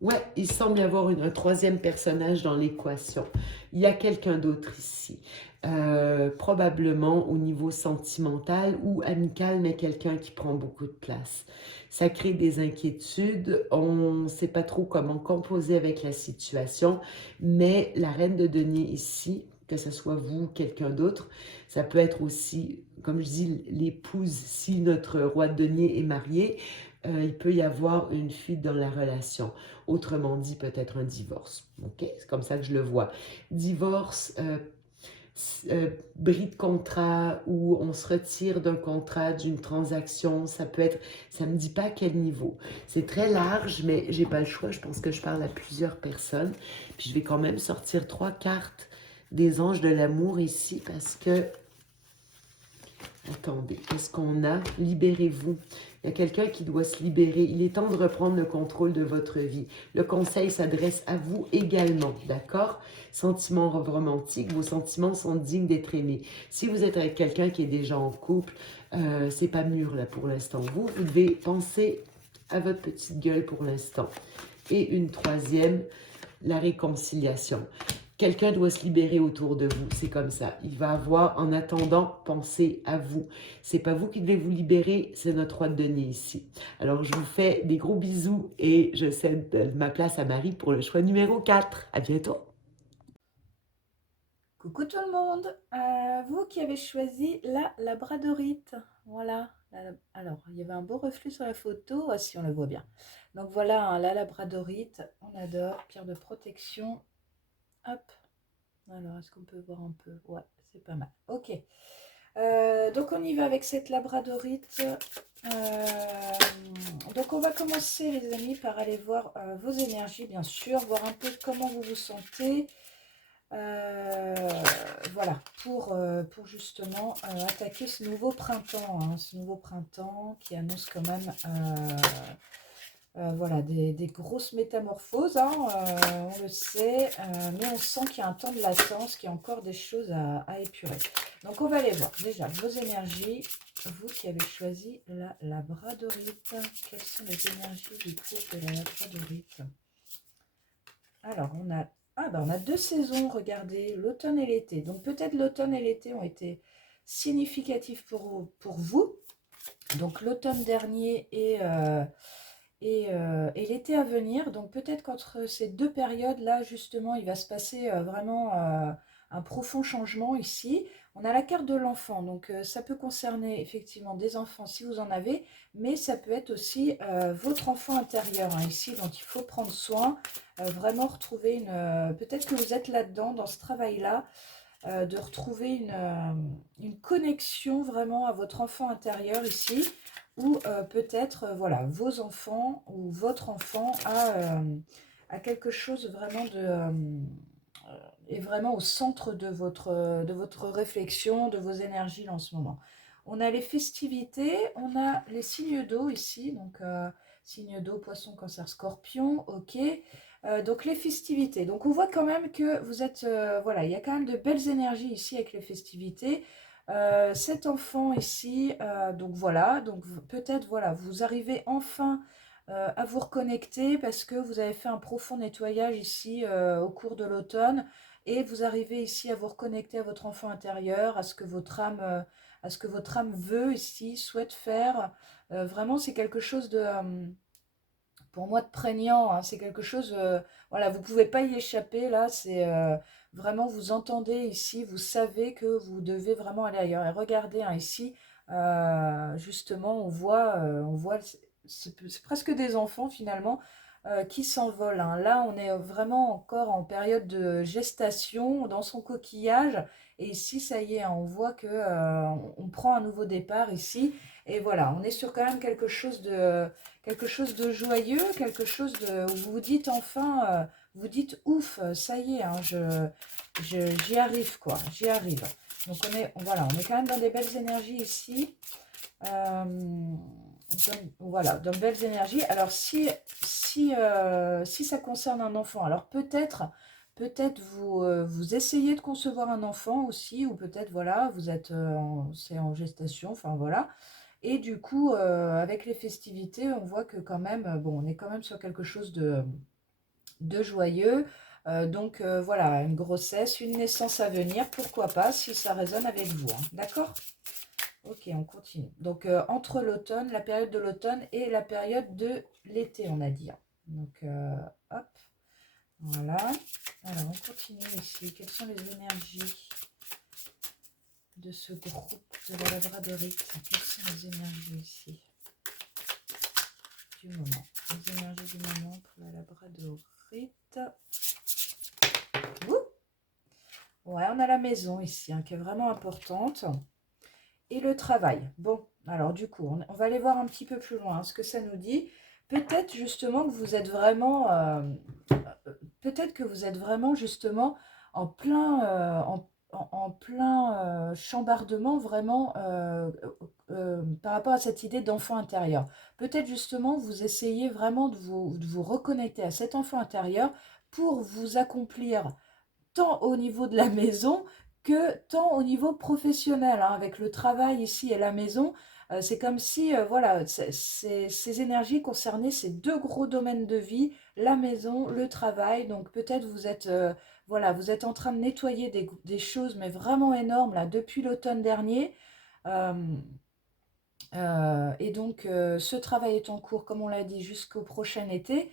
Ouais, il semble y avoir un troisième personnage dans l'équation. Il y a quelqu'un d'autre ici. Probablement au niveau sentimental ou amical, mais quelqu'un qui prend beaucoup de place. Ça crée des inquiétudes. On ne sait pas trop comment composer avec la situation, mais la reine de denier ici, que ce soit vous ou quelqu'un d'autre, ça peut être aussi, comme je dis, l'épouse si notre roi de denier est marié. Il peut y avoir une fuite dans la relation. Autrement dit, peut-être un divorce. OK? C'est comme ça que je le vois. Divorce, bris de contrat ou on se retire d'un contrat, d'une transaction. Ça peut être, ça ne me dit pas à quel niveau. C'est très large, mais j'ai pas le choix. Je pense que je parle à plusieurs personnes. Puis je vais quand même sortir 3 cartes des anges de l'amour ici parce que attendez, qu'est-ce qu'on a? Libérez-vous. Il y a quelqu'un qui doit se libérer. Il est temps de reprendre le contrôle de votre vie. Le conseil s'adresse à vous également, d'accord? Sentiments romantiques, vos sentiments sont dignes d'être aimés. Si vous êtes avec quelqu'un qui est déjà en couple, c'est pas mûr là pour l'instant. Vous devez penser à votre petite gueule pour l'instant. Et une troisième, la réconciliation. Quelqu'un doit se libérer autour de vous, c'est comme ça. Il va avoir, en attendant, pensé à vous. C'est pas vous qui devez vous libérer, c'est notre roi de denier ici. Alors, je vous fais des gros bisous et je cède ma place à Marie pour le choix numéro 4. À bientôt! Coucou tout le monde, vous qui avez choisi la labradorite, voilà. Alors, il y avait un beau reflet sur la photo, ah, si on le voit bien. Donc voilà, hein, la labradorite, on adore, pierre de protection. Hop, alors est-ce qu'on peut voir un peu? Ouais, c'est pas mal. Ok, donc on y va avec cette labradorite. Donc on va commencer les amis par aller voir vos énergies bien sûr, voir un peu comment vous vous sentez. Voilà, pour justement attaquer ce nouveau printemps, hein, ce nouveau printemps qui annonce quand même voilà, des grosses métamorphoses, hein, on le sait, mais on sent qu'il y a un temps de latence, qu'il y a encore des choses à épurer. Donc on va aller voir déjà vos énergies, vous qui avez choisi la labradorite. Quelles sont les énergies du groupe de la labradorite? Alors on a 2 saisons, regardez, l'automne et l'été. Donc peut-être l'automne et l'été ont été significatifs pour vous. Donc l'automne dernier et l'été à venir. Donc peut-être qu'entre ces 2 périodes-là, justement, il va se passer vraiment un profond changement ici. On a la carte de l'enfant, donc ça peut concerner effectivement des enfants si vous en avez, mais ça peut être aussi votre enfant intérieur hein, ici, dont il faut prendre soin, vraiment retrouver une... peut-être que vous êtes là-dedans, dans ce travail-là, de retrouver une connexion vraiment à votre enfant intérieur ici, ou peut-être voilà, vos enfants ou votre enfant a quelque chose vraiment est vraiment au centre de votre réflexion, de vos énergies en ce moment. On a les festivités, on a les signes d'eau ici, donc signes d'eau, poisson, cancer, scorpion, ok. Donc les festivités, donc on voit quand même que vous êtes, voilà, il y a quand même de belles énergies ici avec les festivités. Cet enfant ici, donc voilà, donc peut-être voilà, vous arrivez enfin à vous reconnecter parce que vous avez fait un profond nettoyage ici au cours de l'automne et vous arrivez ici à vous reconnecter à votre enfant intérieur, à ce que votre âme veut ici, souhaite faire. Vraiment, c'est quelque chose de pour moi de prégnant, hein, c'est quelque chose, voilà, vous ne pouvez pas y échapper, là, c'est vraiment, vous entendez ici, vous savez que vous devez vraiment aller ailleurs. Et regardez, hein, ici, justement, on voit c'est presque des enfants finalement qui s'envolent, hein. Là, on est vraiment encore en période de gestation dans son coquillage. Et ici, ça y est, hein, on voit que on prend un nouveau départ ici. Et voilà, on est sur quand même quelque chose de joyeux, quelque chose de où vous vous dites enfin, vous dites ouf, ça y est, hein, j'y arrive quoi, j'y arrive. Donc voilà, on est quand même dans des belles énergies ici. Voilà, dans de belles énergies. Alors si ça concerne un enfant, alors peut-être Peut-être vous essayez de concevoir un enfant aussi, ou peut-être, voilà, vous êtes, c'est en gestation, enfin voilà. Et du coup, avec les festivités, on voit que quand même, bon, on est quand même sur quelque chose de joyeux. Donc voilà, une grossesse, une naissance à venir, pourquoi pas, si ça résonne avec vous, hein. D'accord? Ok, on continue. Donc entre l'automne, la période de l'automne et la période de l'été, on a dit, hein. Donc hop, voilà. Alors on continue ici. Quelles sont les énergies de ce groupe de la labradorite? Quelles sont les énergies ici du moment? Les énergies du moment pour la labradorite. Ouh, ouais, on a la maison ici, hein, qui est vraiment importante. Et le travail. Bon, alors du coup, on va aller voir un petit peu plus loin, hein, ce que ça nous dit. Peut-être justement que vous êtes vraiment, peut-être que vous êtes vraiment justement en plein, en plein chambardement vraiment par rapport à cette idée d'enfant intérieur. Peut-être justement vous essayez vraiment de vous reconnecter à cet enfant intérieur pour vous accomplir tant au niveau de la maison que tant au niveau professionnel, hein, avec le travail ici et la maison. C'est comme si, voilà, ces énergies concernaient ces deux gros domaines de vie, la maison, le travail. Donc peut-être vous êtes, voilà, vous êtes en train de nettoyer des choses, mais vraiment énormes, là, depuis l'automne dernier. Euh, et donc, ce travail est en cours, comme on l'a dit, jusqu'au prochain été.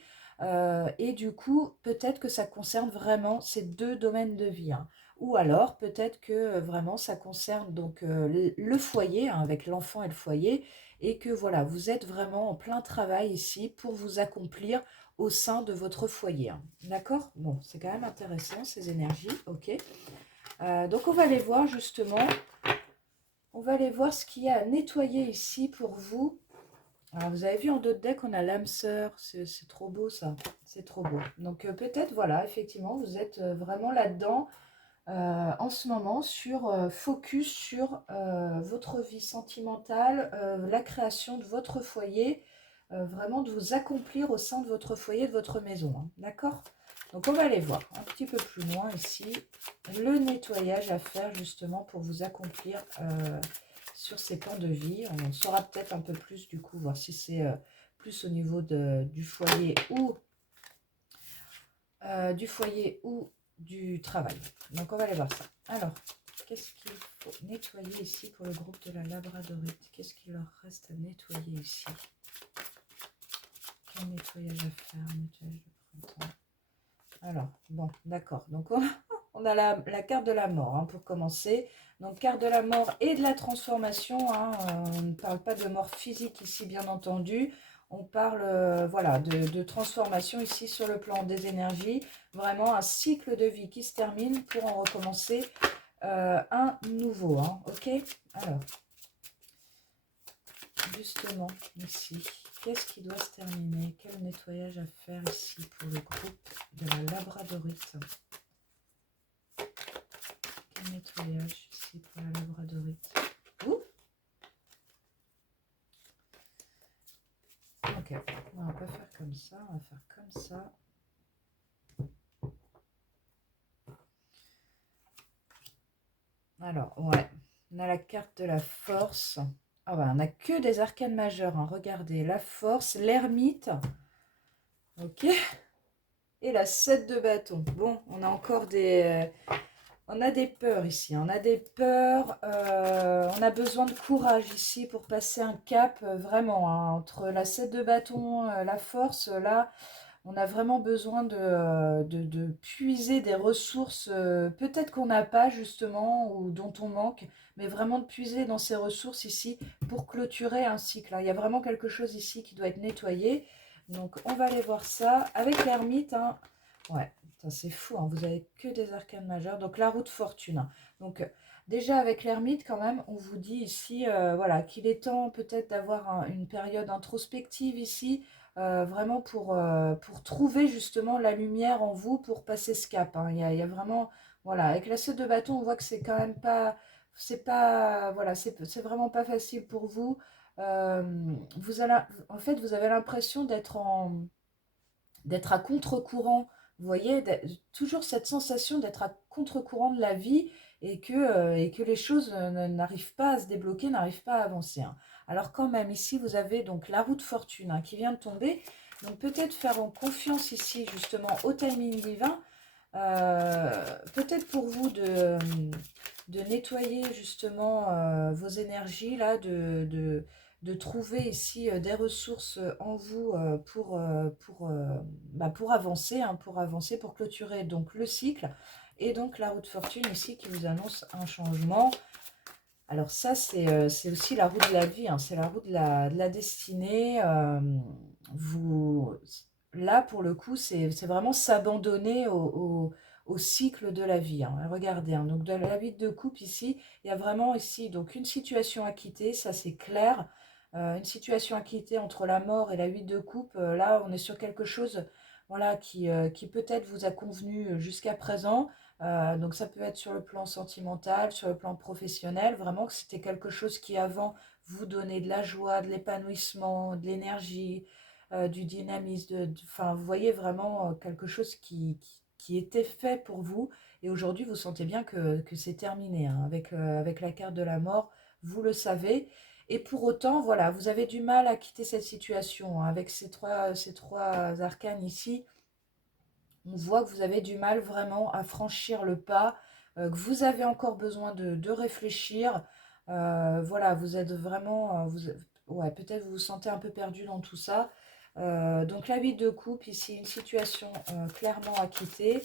Et du coup, peut-être que ça concerne vraiment ces deux domaines de vie, hein. Ou alors, peut-être que vraiment, ça concerne donc le foyer, hein, avec l'enfant et le foyer, et que voilà, vous êtes vraiment en plein travail ici pour vous accomplir au sein de votre foyer, hein. D'accord? Bon, c'est quand même intéressant, ces énergies, ok. Donc, on va aller voir justement, on va aller voir ce qu'il y a à nettoyer ici pour vous. Alors, vous avez vu en dos de deck, on a l'âme sœur. C'est trop beau, ça. C'est trop beau. Donc, peut-être, voilà, effectivement, vous êtes vraiment là-dedans en ce moment, focus sur votre vie sentimentale, la création de votre foyer, vraiment de vous accomplir au sein de votre foyer, de votre maison, hein. D'accord? Donc, on va aller voir un petit peu plus loin ici le nettoyage à faire justement pour vous accomplir sur ces plans de vie. On saura peut-être un peu plus du coup, voir si c'est plus au niveau du foyer ou du travail. Donc on va aller voir ça. Alors, qu'est-ce qu'il faut nettoyer ici pour le groupe de la labradorite? Qu'est-ce qu'il leur reste à nettoyer ici? Quel nettoyage à faire? Nettoyage de printemps. Alors, bon, d'accord. Donc on a la carte de la mort, hein, pour commencer. Donc carte de la mort et de la transformation, hein. On ne parle pas de mort physique ici, bien entendu. On parle voilà, de transformation ici sur le plan des énergies. Vraiment un cycle de vie qui se termine pour en recommencer un nouveau, hein. Ok? Alors, justement, ici, qu'est-ce qui doit se terminer? Quel nettoyage à faire ici pour le groupe de la labradorite? Quel nettoyage ici pour la labradorite? Ouh! Ok, on va pas faire comme ça, on va faire comme ça. Alors, ouais, on a la carte de la force. Ah bah, on n'a que des arcanes majeures, hein. Regardez, la force, l'ermite, ok, et la 7 de bâton. Bon, on a encore on a des peurs ici, on a des peurs, on a besoin de courage ici pour passer un cap, vraiment, hein, entre la 7 de bâton, la force, là, on a vraiment besoin de puiser des ressources, peut-être qu'on n'a pas justement, ou dont on manque, mais vraiment de puiser dans ces ressources ici pour clôturer un cycle, hein. Il y a vraiment quelque chose ici qui doit être nettoyé. Donc on va aller voir ça avec l'ermite, hein. Ouais, c'est fou, hein, vous avez que des arcanes majeures. Donc la roue de fortune, hein. Donc déjà avec l'ermite quand même, on vous dit ici voilà, qu'il est temps peut-être d'avoir une période introspective ici, vraiment pour trouver justement la lumière en vous pour passer ce cap, hein. Il y a vraiment, voilà, avec la 7 de bâton, on voit que c'est quand même pas, c'est pas, voilà, c'est vraiment pas facile pour vous. Euh, en fait, vous avez l'impression d'être à contre-courant vous voyez, toujours cette sensation d'être à contre-courant de la vie et que les choses n'arrivent pas à se débloquer, n'arrivent pas à avancer, hein. Alors quand même, ici, vous avez donc la roue de fortune, hein, qui vient de tomber. Donc peut-être faire en confiance ici, justement, au timing divin. Peut-être pour vous de nettoyer justement vos énergies, là, de trouver ici des ressources en vous pour avancer, hein, pour avancer, pour clôturer donc le cycle. Et donc la roue de fortune ici qui vous annonce un changement. Alors ça, c'est aussi la roue de la vie, hein, c'est la roue de la destinée. Vous, là, pour le coup, c'est vraiment s'abandonner au cycle de la vie, hein. Regardez, hein, donc dans la vie de couple ici, il y a vraiment ici donc une situation à quitter, ça c'est clair. Une situation à quitter entre la mort et la vie de couple. Là, on est sur quelque chose, voilà, qui peut-être vous a convenu jusqu'à présent. Donc ça peut être sur le plan sentimental, sur le plan professionnel, vraiment que c'était quelque chose qui avant vous donnait de la joie, de l'épanouissement, de l'énergie, du dynamisme, enfin vous voyez vraiment quelque chose qui était fait pour vous et aujourd'hui vous sentez bien que c'est terminé, hein, avec la carte de la mort, vous le savez. Et pour autant, voilà, vous avez du mal à quitter cette situation, hein, avec ces trois arcanes ici. On voit que vous avez du mal vraiment à franchir le pas, que vous avez encore besoin de réfléchir. Voilà, vous êtes vraiment, ouais, peut-être vous vous sentez un peu perdu dans tout ça. Donc la vie de couple, ici, une situation clairement à quitter.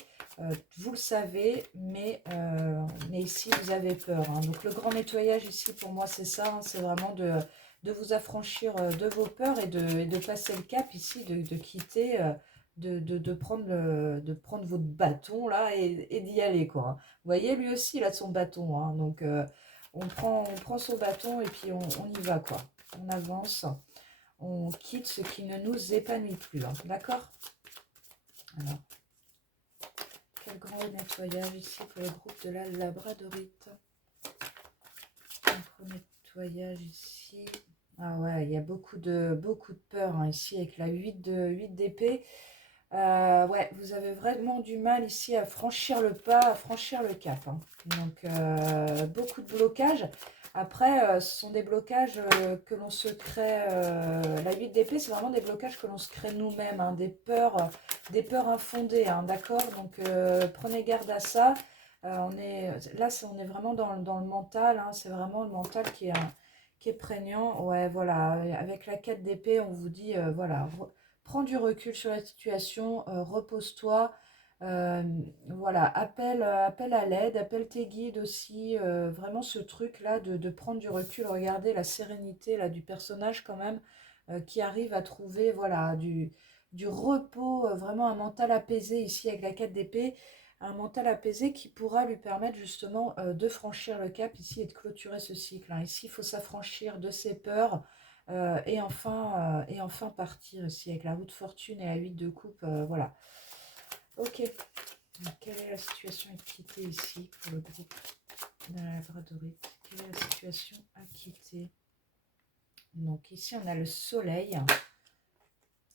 Vous le savez, mais ici, vous avez peur, hein. Donc le grand nettoyage ici, pour moi, c'est ça, hein, c'est vraiment de vous affranchir de vos peurs et de passer le cap ici, de quitter. De prendre votre bâton là et d'y aller, quoi, hein. Vous voyez, lui aussi, il a son bâton, hein, donc on prend son bâton et puis on y va, quoi. On avance, on quitte ce qui ne nous épanouit plus, hein. D'accord? Alors, quel grand nettoyage ici pour le groupe de la labradorite. Un gros nettoyage ici. Ah ouais, il y a beaucoup de peur, hein, ici avec la 8 d'épée. Ouais, vous avez vraiment du mal ici à franchir le pas, à franchir le cap, hein. Donc, beaucoup de blocages. Après, ce sont des blocages que l'on se crée. La 8 d'épée, c'est vraiment des blocages que l'on se crée nous-mêmes, hein, des peurs infondées, hein, d'accord? Donc, prenez garde à ça. On est vraiment dans le mental, hein, c'est vraiment le mental qui est prégnant. Ouais, voilà, avec la 4 d'épée, on vous dit, voilà, prends du recul sur la situation, repose-toi. euh, voilà, appelle à l'aide, appelle tes guides aussi. Vraiment ce truc-là de prendre du recul. Regardez la sérénité là, du personnage quand même qui arrive à trouver voilà, du repos, vraiment un mental apaisé ici avec la 4 d'épée. Un mental apaisé qui pourra lui permettre justement de franchir le cap ici et de clôturer ce cycle, hein. Ici, il faut s'affranchir de ses peurs, et enfin partir ici avec la roue de fortune et la 8 de coupe. Voilà. Ok. Donc, quelle est la situation à quitter ici pour le groupe de la labradorite? Quelle est la situation à quitter? Donc ici, on a le soleil.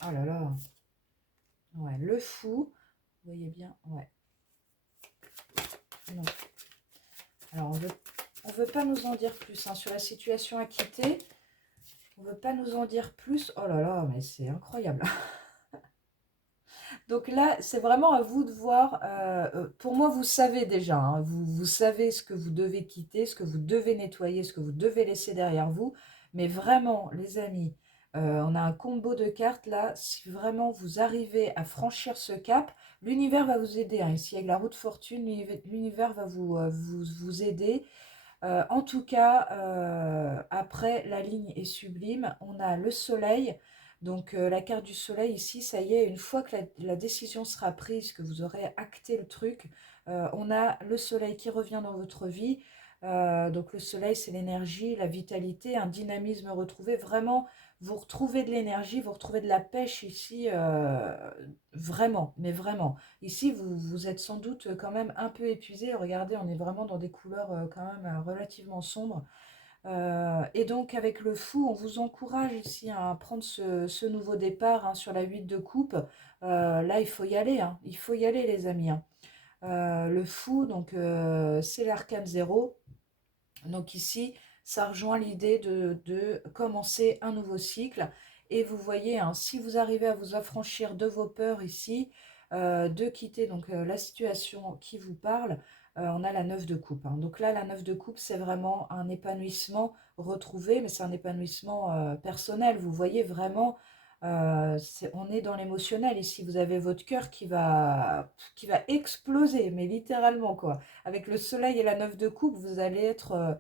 Oh là là. Ouais, le fou. Vous voyez bien. Ouais. Non. Alors, on veut pas nous en dire plus, hein, sur la situation à quitter. On veut pas nous en dire plus. Oh là là, mais c'est incroyable. Donc là, c'est vraiment à vous de voir. Pour moi, vous savez déjà, hein, vous savez ce que vous devez quitter, ce que vous devez nettoyer, ce que vous devez laisser derrière vous. Mais vraiment, les amis, on a un combo de cartes là. Si vraiment vous arrivez à franchir ce cap, l'univers va vous aider, hein. Ici, avec la roue de fortune, l'univers va vous aider. En tout cas, après, la ligne est sublime. On a le soleil. Donc, la carte du soleil ici, ça y est, une fois que la décision sera prise, que vous aurez acté le truc, on a le soleil qui revient dans votre vie. Donc, le soleil, c'est l'énergie, la vitalité, un dynamisme retrouvé. Vraiment, vous retrouvez de l'énergie, vous retrouvez de la pêche ici, vraiment, mais vraiment. Ici, vous êtes sans doute quand même un peu épuisé. Regardez, on est vraiment dans des couleurs quand même relativement sombres. Et donc, avec le fou, on vous encourage ici à prendre ce nouveau départ, hein, sur la 8 de coupe. Là, il faut y aller, hein. Il faut y aller, les amis, hein. Le fou, donc c'est l'arcane zéro. Donc ici, ça rejoint l'idée de commencer un nouveau cycle. Et vous voyez, hein, si vous arrivez à vous affranchir de vos peurs ici, de quitter donc la situation qui vous parle, on a la 9 de coupe, hein. Donc là, la 9 de coupe, c'est vraiment un épanouissement retrouvé, mais c'est un épanouissement personnel. Vous voyez vraiment, on est dans l'émotionnel ici. Vous avez votre cœur qui va exploser, mais littéralement, quoi. Avec le soleil et la 9 de coupe, vous allez être,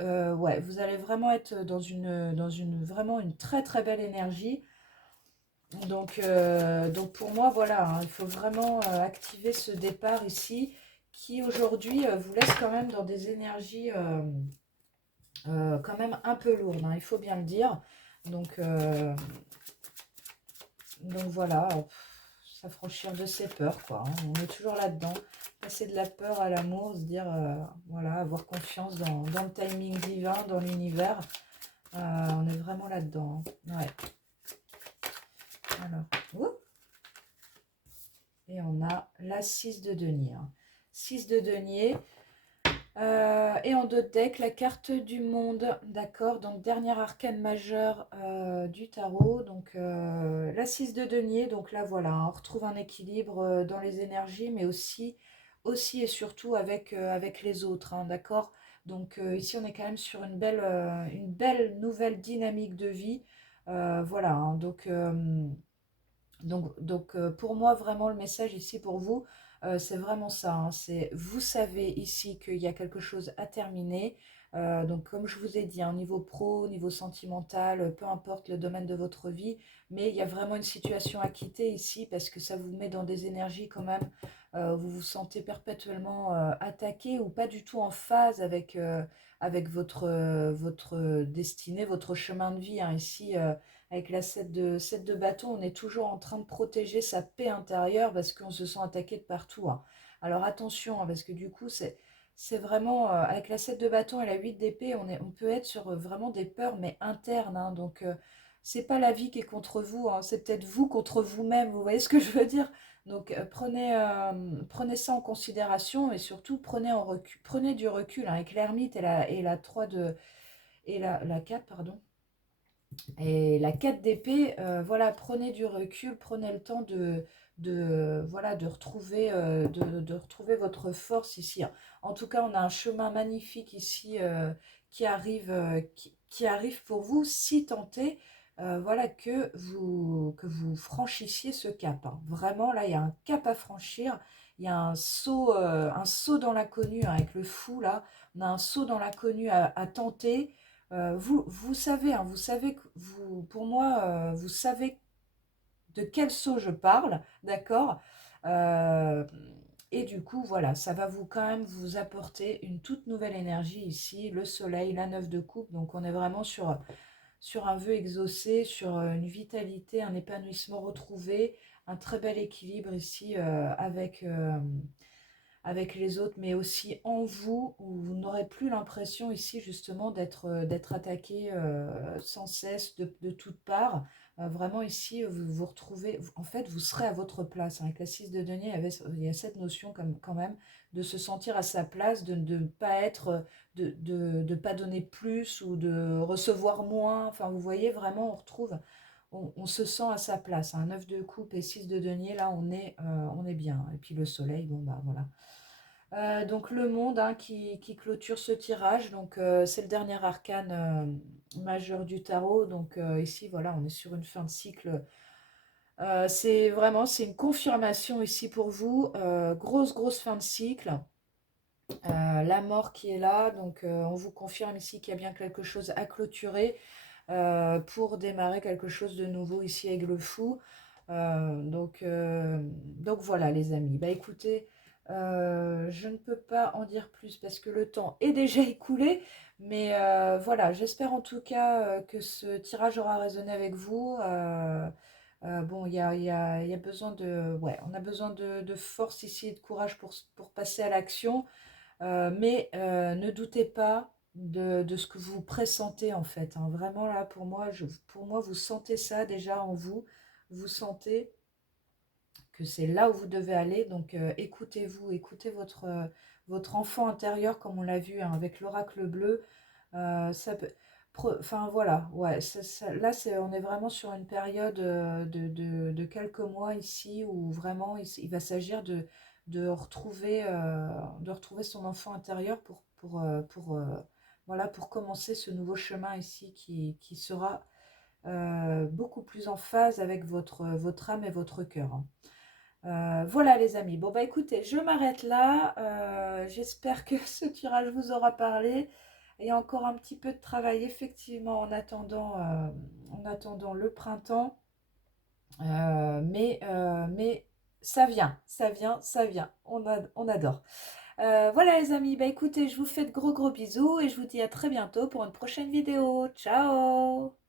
ouais, vous allez vraiment être dans une vraiment une très très belle énergie. Donc pour moi, voilà, hein, il faut vraiment activer ce départ ici, qui aujourd'hui vous laisse quand même dans des énergies quand même un peu lourdes, hein, il faut bien le dire. Donc, euh, donc voilà, s'affranchir de ses peurs, quoi, hein. On est toujours là-dedans. Passer de la peur à l'amour, se dire, voilà, avoir confiance dans le timing divin, dans l'univers. On est vraiment là-dedans, hein. Ouais. Alors, ouh, et on a la 6 de denier, hein. 6 de denier. Et en dos de deck, la carte du monde, d'accord, donc dernière arcane majeure du tarot, donc la 6 de denier, donc là voilà, hein, on retrouve un équilibre dans les énergies, mais aussi et surtout avec les autres, hein, d'accord. Donc ici on est quand même sur une belle nouvelle dynamique de vie, voilà, hein, donc, pour moi, vraiment, le message ici pour vous, c'est vraiment ça, hein. C'est, vous savez ici qu'il y a quelque chose à terminer. Donc, comme je vous ai dit, hein, niveau pro, niveau sentimental, peu importe le domaine de votre vie, mais il y a vraiment une situation à quitter ici parce que ça vous met dans des énergies quand même. Vous vous sentez perpétuellement attaqué ou pas du tout en phase avec votre destinée, votre chemin de vie, hein. Ici, avec la 7 de bâton, on est toujours en train de protéger sa paix intérieure parce qu'on se sent attaqué de partout, hein. Alors attention, hein, parce que du coup, c'est vraiment, avec la 7 de bâton et la 8 d'épée, on peut être sur vraiment des peurs, mais internes, hein. Donc, c'est pas la vie qui est contre vous, hein, c'est peut-être vous contre vous-même. Vous voyez ce que je veux dire? Donc, prenez ça en considération et surtout prenez du recul, hein, avec l'ermite et la 3 et la 4, pardon. Et la 4 d'épée, voilà, prenez du recul, prenez le temps voilà, de retrouver votre force ici, hein. En tout cas, on a un chemin magnifique ici qui arrive pour vous, si tant est, voilà, que vous franchissiez ce cap, hein. Vraiment, là, il y a un cap à franchir. Il y a un saut dans l'inconnu, hein, avec le fou, là. On a un saut dans l'inconnu à tenter. Vous savez, hein, vous savez que pour moi, vous savez de quel saut je parle, d'accord. Euh, et du coup, voilà, ça va vous quand même vous apporter une toute nouvelle énergie ici, le soleil, la 9 de coupe. Donc on est vraiment sur un vœu exaucé, sur une vitalité, un épanouissement retrouvé, un très bel équilibre ici avec les autres, mais aussi en vous, où vous n'aurez plus l'impression ici justement d'être attaqué sans cesse de toutes parts. Vraiment ici, vous vous retrouvez, en fait, vous serez à votre place, hein. Avec la 6 de denier, il y a cette notion comme, quand même de se sentir à sa place, de ne pas être, de pas donner plus ou de recevoir moins. Enfin, vous voyez, vraiment, on se sent à sa place, hein. 9 de coupe et 6 de denier, là, on est bien. Et puis le soleil, bon, bah voilà. Donc le monde, hein, qui clôture ce tirage. Donc c'est le dernier arcane majeur du tarot. Donc ici, voilà, on est sur une fin de cycle. C'est une confirmation ici pour vous. Grosse, grosse fin de cycle. La mort qui est là. Donc on vous confirme ici qu'il y a bien quelque chose à clôturer pour démarrer quelque chose de nouveau ici avec le fou. Donc voilà, les amis. Bah écoutez, je ne peux pas en dire plus parce que le temps est déjà écoulé. Mais voilà, j'espère en tout cas que ce tirage aura résonné avec vous. Bon, il y a besoin ouais, on a besoin de force ici et de courage pour passer à l'action. Mais ne doutez pas de ce que vous pressentez en fait, hein. Vraiment là, pour moi, vous sentez ça déjà en vous. Vous sentez. que c'est là où vous devez aller. Donc, écoutez-vous, écoutez votre enfant intérieur, comme on l'a vu hein, avec l'oracle bleu. Ça peut, enfin voilà, ouais, là, on est vraiment sur une période de quelques mois ici où vraiment il va s'agir de retrouver son enfant intérieur voilà, pour commencer ce nouveau chemin ici qui sera beaucoup plus en phase avec votre âme et votre cœur. Hein. Voilà les amis, bon bah écoutez, je m'arrête là, j'espère que ce tirage vous aura parlé. Il y a encore un petit peu de travail effectivement en attendant le printemps, mais ça vient, ça vient, ça vient, on adore. Voilà les amis, bah écoutez, je vous fais de gros bisous et je vous dis à très bientôt pour une prochaine vidéo. Ciao!